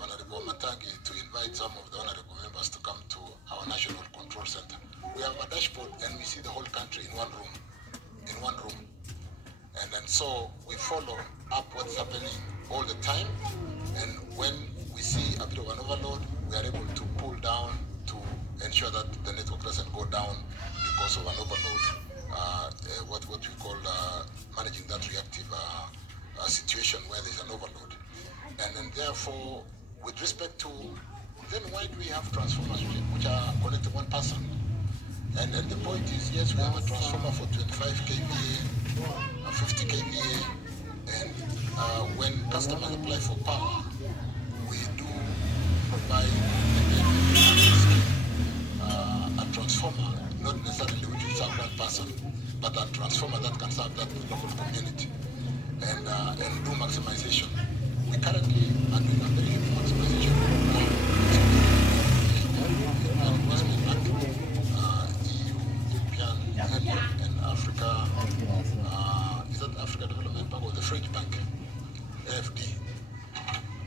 Honorable Matangi to invite some of the honorable members to come to our National Control Center. We have a dashboard and we see the whole country in one room. And then so we follow up what's happening all the time. And when we see a bit of an overload, we are able to pull down to ensure that the network doesn't go down because of an overload. What we call managing that reactive situation where there's an overload. And then therefore, with respect to, then why do we have transformers which are connected to one person? And the point is, yes, we have a transformer for 25 kVA, 50 kVA, And when customers apply for power, we do provide a transformer, not necessarily which will serve one person, but a transformer that can serve that local community and do maximization. We currently are doing a very huge maximization program and Investment Bank, EU, European Union, and Africa. Is that Africa Development Bank or the French Bank? AFD.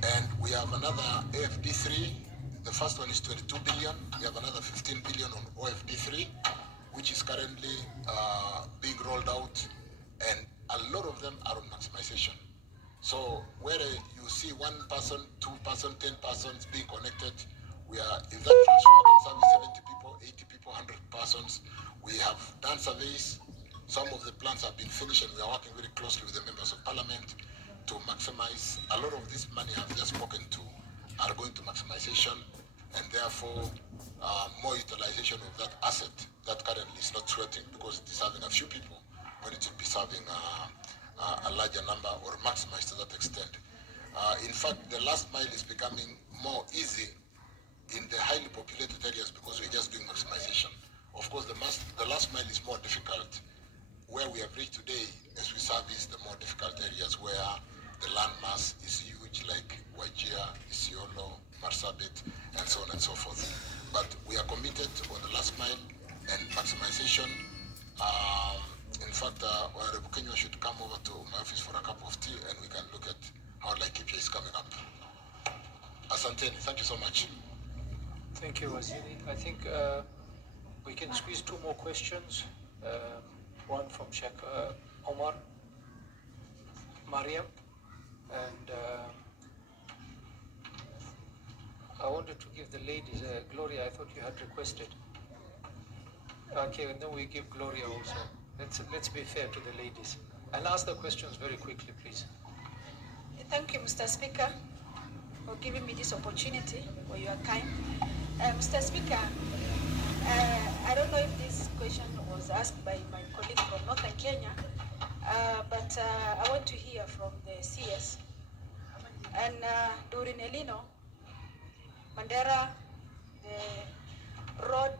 And we have another AFD3. The first one is 22 billion. We have another 15 billion on OFD3, which is currently being rolled out, and a lot of them are on maximization. So where you see 1 person, 2 person, 10 persons being connected, we are, if that transformer can service 70 people, 80 people, 100 persons, we have done surveys. Some of the plans have been finished, and we are working very closely with the members of parliament to maximize. A lot of this money I've just spoken to are going to maximization, and therefore more utilization of that asset that currently is not sweating because it is serving a few people when it should be serving a larger number or maximized to that extent. In fact, the last mile is becoming more easy in the highly populated areas because we're just doing maximization. Of course, the last mile is more difficult. Where we have reached today, as we service the more difficult areas where the land mass is huge, like Wajir, Isiolo, Marsabit, and so on and so forth. But we are committed on the last mile and maximization. In fact, Honorable Kenya should come over to my office for a cup of tea, and we can look at how Laikipia is coming up. Asanteni, thank you so much. Thank you, Waziri. I think we can squeeze 2 more questions. One from Sheikh Omar, Mariam, and I wanted to give the ladies, Gloria, I thought you had requested. Okay, and then we give Gloria also. Let's be fair to the ladies. And ask the questions very quickly, please. Thank you, Mr. Speaker, for giving me this opportunity, for your time. Mr. Speaker, I don't know if this question was asked by my colleague from Northern Kenya, but I want to hear from the CS. And during El Nino, Mandera, the road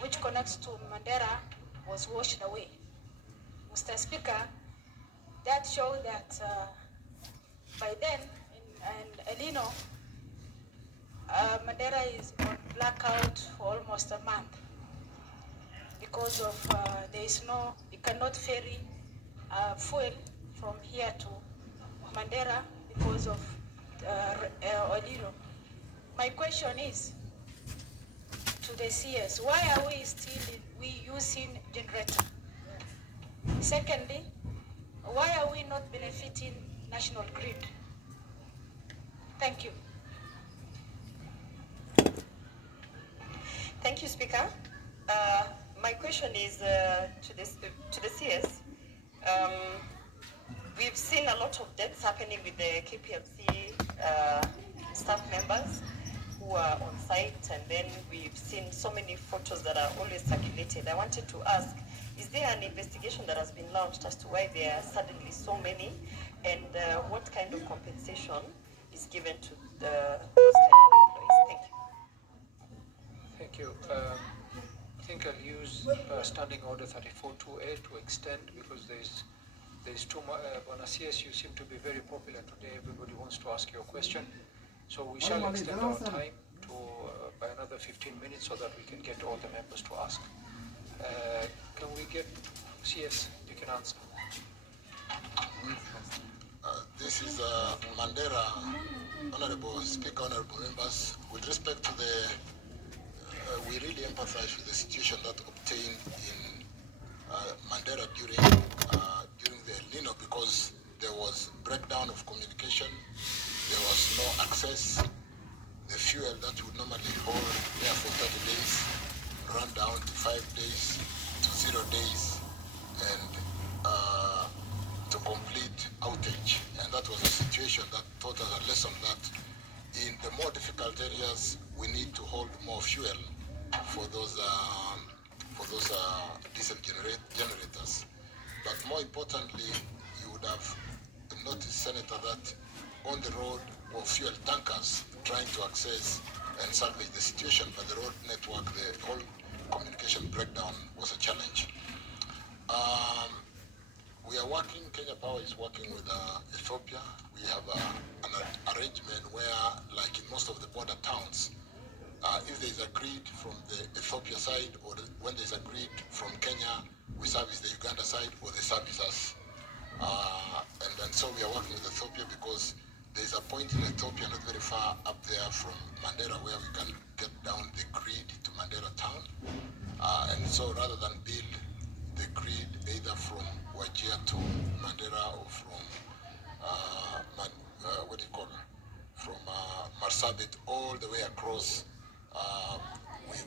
which connects to Mandera was washed away. Mr. Speaker, that showed that by then, in El Nino, Mandera is on blackout for almost a month because of you cannot ferry fuel from here to Mandera because of El Nino. My question is to the CS, why are we still using generator? Secondly, why are we not benefiting national grid? Thank you. Thank you, Speaker. My question is to the CS. We've seen a lot of deaths happening with the KPLC staff members who are on site, and then we've seen so many photos that are always circulated. I wanted to ask, is there an investigation that has been launched as to why there are suddenly so many, and what kind of compensation is given to those kind of employees? Thank you. Thank you. I think I'll use Standing Order 3428 to extend because there's too much. CS, you seem to be very popular today. Everybody wants to ask you a question. So we shall extend our time to by another 15 minutes so that we can get all the members to ask. Can we get CS? You can answer. This is Mandera, Honorable Speaker, Honorable members. With respect to we really empathize with the situation that obtained in Mandera during the El Nino because there was breakdown of communication, there was no access. The fuel that would normally hold there for 30 days ran down to 5 days, to 0 days, and to complete outage. And that was a situation that taught us a lesson that in the more difficult areas, we need to hold more fuel for those diesel generators. But more importantly, you would have noticed, Senator, that on the road were fuel tankers trying to access and salvage the situation, but the road network, the whole communication breakdown was a challenge. We are working, Kenya Power is working with Ethiopia. We have an arrangement where, like in most of the border towns, if there is a grid from the Ethiopia side, or when there is a grid from Kenya, we service the Uganda side, or they service us. And so we are working with Ethiopia because there is a point in Ethiopia not very far up there from Mandera where we can get down the grid to Mandera town. And so rather than build the grid either from Wajir to Mandera or from from Marsabit all the way across,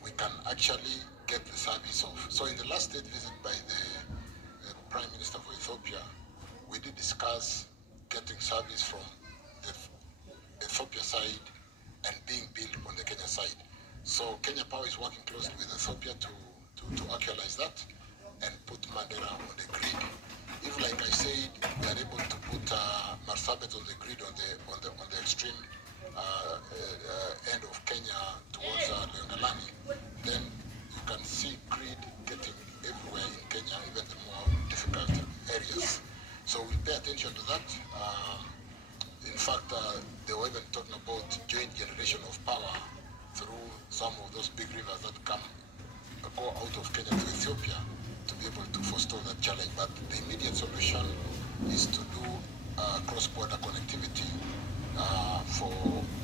we can actually get the service of. So in the last state visit by the Prime Minister of Ethiopia, we did discuss getting service from the Ethiopia side and being built on the Kenya side. So Kenya Power is working closely with Ethiopia to actualize that and put Mandera on the grid. If, like I said, we are able to put Marsabit on the grid on the extreme end of Kenya towards Leongalani, then you can see grid getting everywhere in Kenya, even the more difficult areas. So we'll pay attention to that. In fact, they were even talking about joint generation of power through some of those big rivers that go out of Kenya to Ethiopia to be able to forestall that challenge. But the immediate solution is to do cross-border connectivity for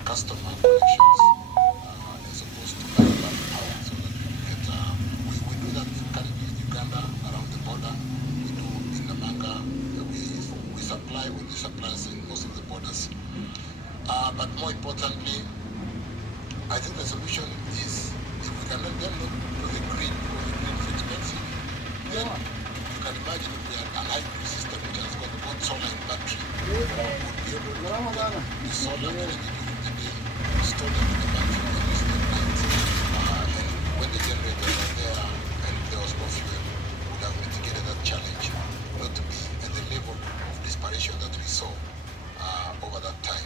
customer connections as opposed to bilateral power. So that we do that currently in Uganda around the border. We do in Namanga. We supply all the suppliers in most of the borders. But more importantly, I think the solution is if we can let them look to the grid, because the grid is expensive, then you can imagine if we have an hybrid system which has got both solar and battery, would be able to get the solar energy during the day, store it in the battery, and use it at night. And when the generators are there and there was no fuel, would have mitigated that challenge, not to be at the level of desperation that we saw over that time.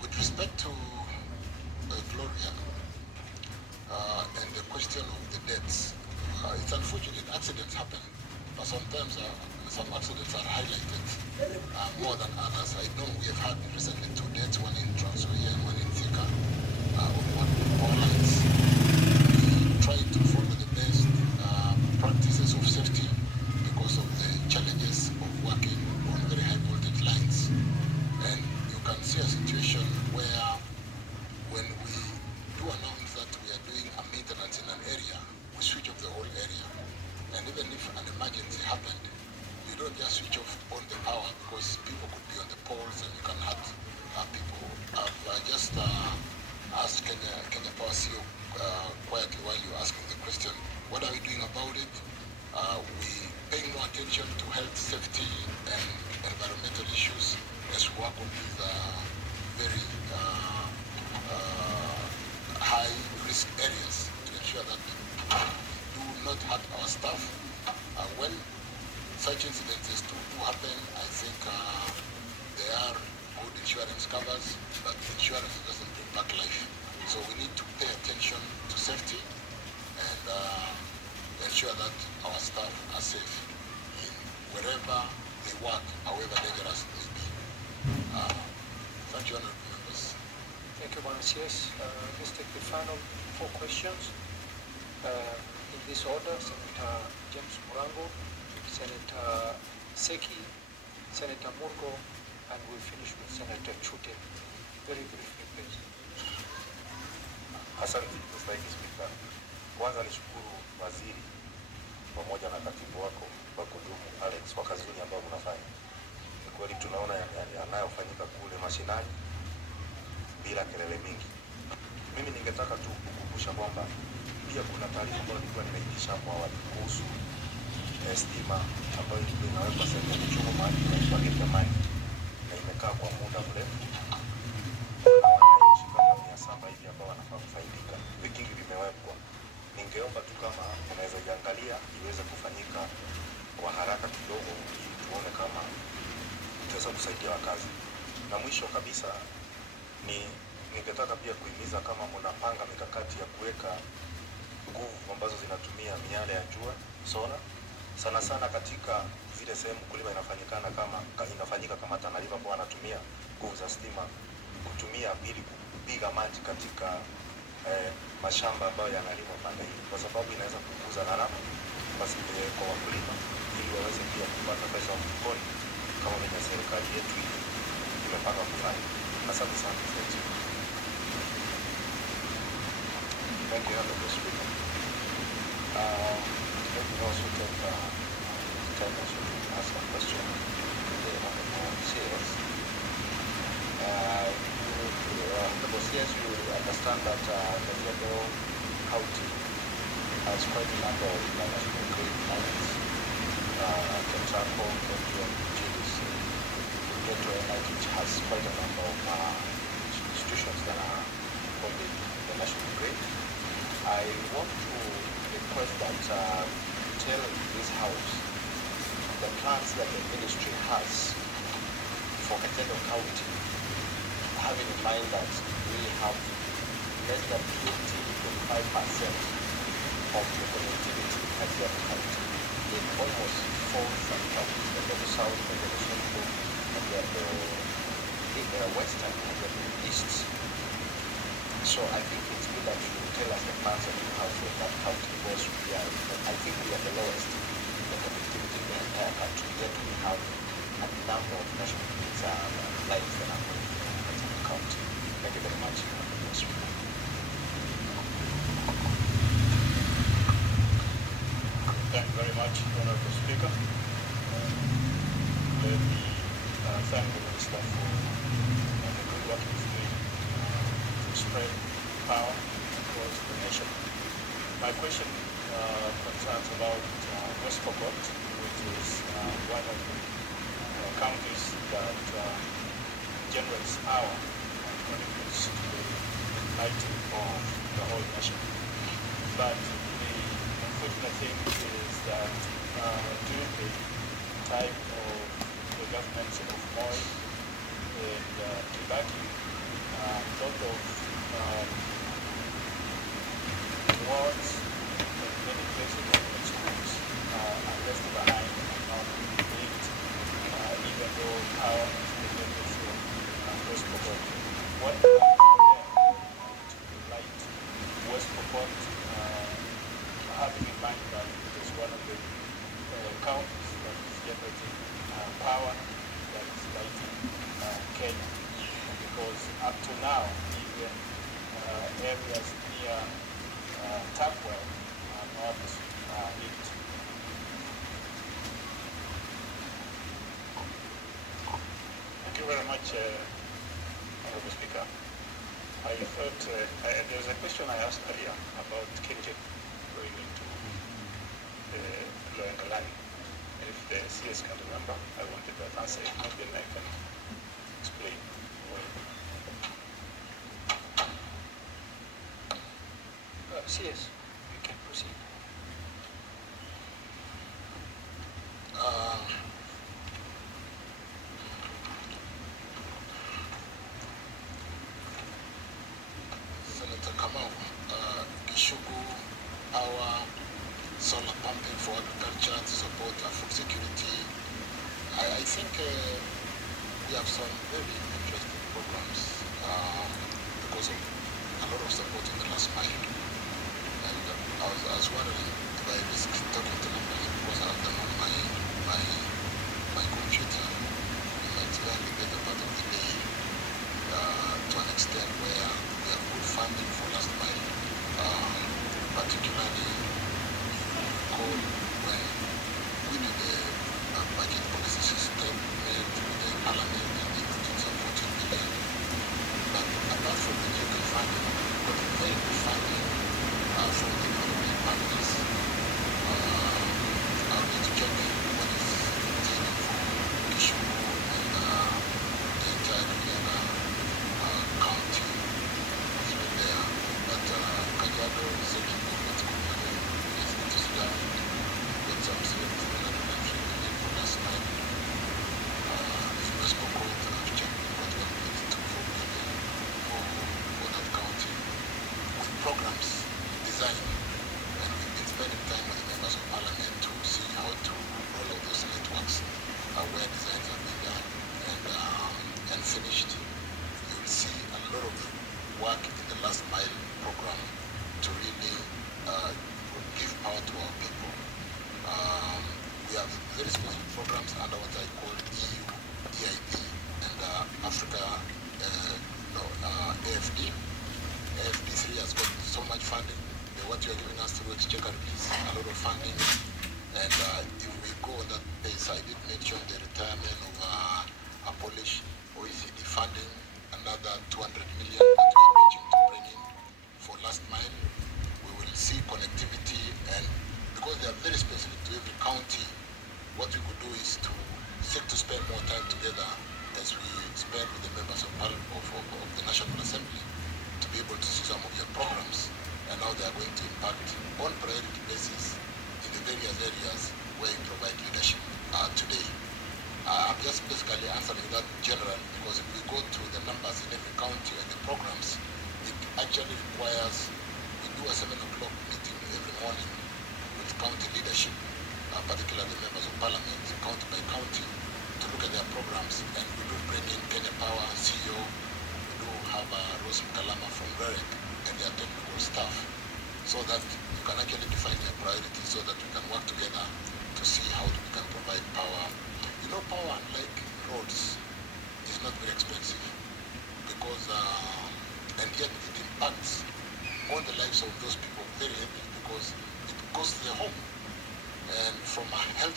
With respect to Gloria and the question of the deaths, it's unfortunate accidents happen, but sometimes some accidents are highlighted more than others. I know we have had recently 2 deaths, one in Trans-Nzoia and one in Thika, on one of the power lines. We try to follow the best practices of safety because of the challenges of working on very high voltage lines. And you can see a situation where when we do announce that we are doing a maintenance in an area, we switch off the whole area. And even if an emergency happened, you don't just switch off on the power because people could be on the poles and you can hurt people. I've just asked Kenya Power CEO quietly while you're asking the question, what are we doing about it? We paying more attention to health, safety, and environmental issues as we work on these very high risk areas to ensure that we do not hurt our staff. When such incidences do happen, I think there are good insurance covers, but insurance doesn't bring back life. So we need to pay attention to safety and ensure that our staff are safe in wherever they work, however dangerous it may be. Thank you, honorable members. Thank you, Manasius. Let's take the final 4 questions. In this order, Senator James Murango, Senator Seki, Senator Murgo, and we'll finish with Senator Chute. Very briefly, please. Asante, Mstahiki Spika. Kwanza nishukuru waziri pamoja na katibu wako wa kudumu Alex kwa kazi nzuri ambayo mnafanya. Ni kweli tunaona yanayofanyika kule mashinani bila kelele mingi. Mimi ningetaka tu kukumbusha kwamba pia kuna taarifa ambayo nilikuwa nimeitisha hapo awali kuhusu stima ambayo ilikuwa inawekwa sehemu ya Kichungu mahali inaitwa Gethsemane na imekaa kwa muda mrefu. Wananchi kama 700 hivi ambao wanafaa kufaidika, vikingi vimewekwa. Ningeomba tu kama unaweza iangalia iweze kufanyika kusaidia wakazi. Na mwisho kabisa ningetaka pia kuhimiza kama mnapanga mikakati ya kuweka nguvu ambazo zinatumia miale ya jua, sola, sana sana katika zile sehemu kulima inafanyika kama Tana River, kwa wanatumia nguvu za stima kutumia ili kupiga maji katika mashamba ambayo yanalimwa pande hii, kwa sababu inaweza kupunguza gharama kwa wakulima ili waweze pia kupata pesa mfukoni kama venye serikali yetu imepanga kufanya. Asante sana. Thank you, Honorable Speaker. Let me also take time also to ask a question to the Honorable CS. Honorable CS, you understand that Kajiado County has quite a number of national grid lines, Kentraco, KPN, GDC, Geto Energy, which has quite a number of institutions that are on the national grid. I want to request that you tell this House the plans that the ministry has for Kajiado County, having in mind that we have less than 20-25% of the connectivity in Kajiado County in almost 4 sub-counties, Kajiado South, Kajiado Central, Kajiado Western, Kajiado East. So I think it's good that you tell us the plans that you have for that county, because I think we are the lowest in the connectivity in the entire country, yet we have a number of national lines that are going to the county. Thank you very much, Honorable Speaker. Thank you very much, Honorable Speaker. Let me thank the Minister for the good work he's doing to spread power across the nation. My question concerns about West Pokot, which is one of the counties that generates power and contributes to the lighting of the whole nation. But the unfortunate thing is that during the time of the governments of Moi and Kibaki, a lot of wards and many places of schools are left behind and not built, even though power is generated from West Pokot. What plans are there to light West Pokot, having in mind that it is one of the counties that is generating power that is lighting Kenya? Because up to now, even areas near Tapwell are not lit. Thank you very much, Honorable Speaker. I thought there was a question I asked earlier about Kengen going into Loengalani. And if the CS can remember, I wanted that answer. If not, then I can explain. CS, you can proceed. Senator Kamau, Gishugu, our solar pumping for agriculture to support food security. I think we have some very interesting programs because of a lot of support in the last mile. And I was wondering if I risk talking to numbers because I have them on my computer. We might learn the better part of the day to an extent where we have good funding for last mile, particularly recall when we did the budget policy system made with the parliament and the budgets of 14 billion. But apart from the local funding, we got very good funding from the economic partners. I'll need to check what is retaining for Kisumu and the entire Kajiado county through there. But Kajiado is a movement company. It's good to sit down with some 750 million for last night. If West Pokot programs design, and we've been spending time with the members of parliament to see how to roll out those networks, where designs have been done and finished. You'll see a lot of work in the last mile program to really give power to our people. We have very specific programs under what I call EU, EIP, and Africa, AFD. AFD3 has got so much funding. What you are giving us through Exchequer is a lot of funding. And if we go on that pace, I did mention the retirement of a Polish OECD funding, another 200 million that we are pitching to bring in for last mile. We will see connectivity, and because they are very specific to every county, what we could do is to seek to spend more time together as we spend with the members of the National Assembly to be able to see some of your programs and how they are going to impact on priority basis in the various areas where you provide leadership. Today, I'm just basically answering that generally, because if we go to the numbers in every county and the programs, it actually requires, we do a 7 o'clock meeting every morning with county leadership, particularly members of parliament, county by county, to look at their programs. And we do bring in Kenya Power, CEO, we do have Rose Mkalama from REREC and their technical staff, so that you can actually define your priorities so that we can work together to see how we can provide power. You know, power, unlike roads, is not very expensive, because, and yet it impacts on the lives of those people very heavily, because it costs their home. And from a health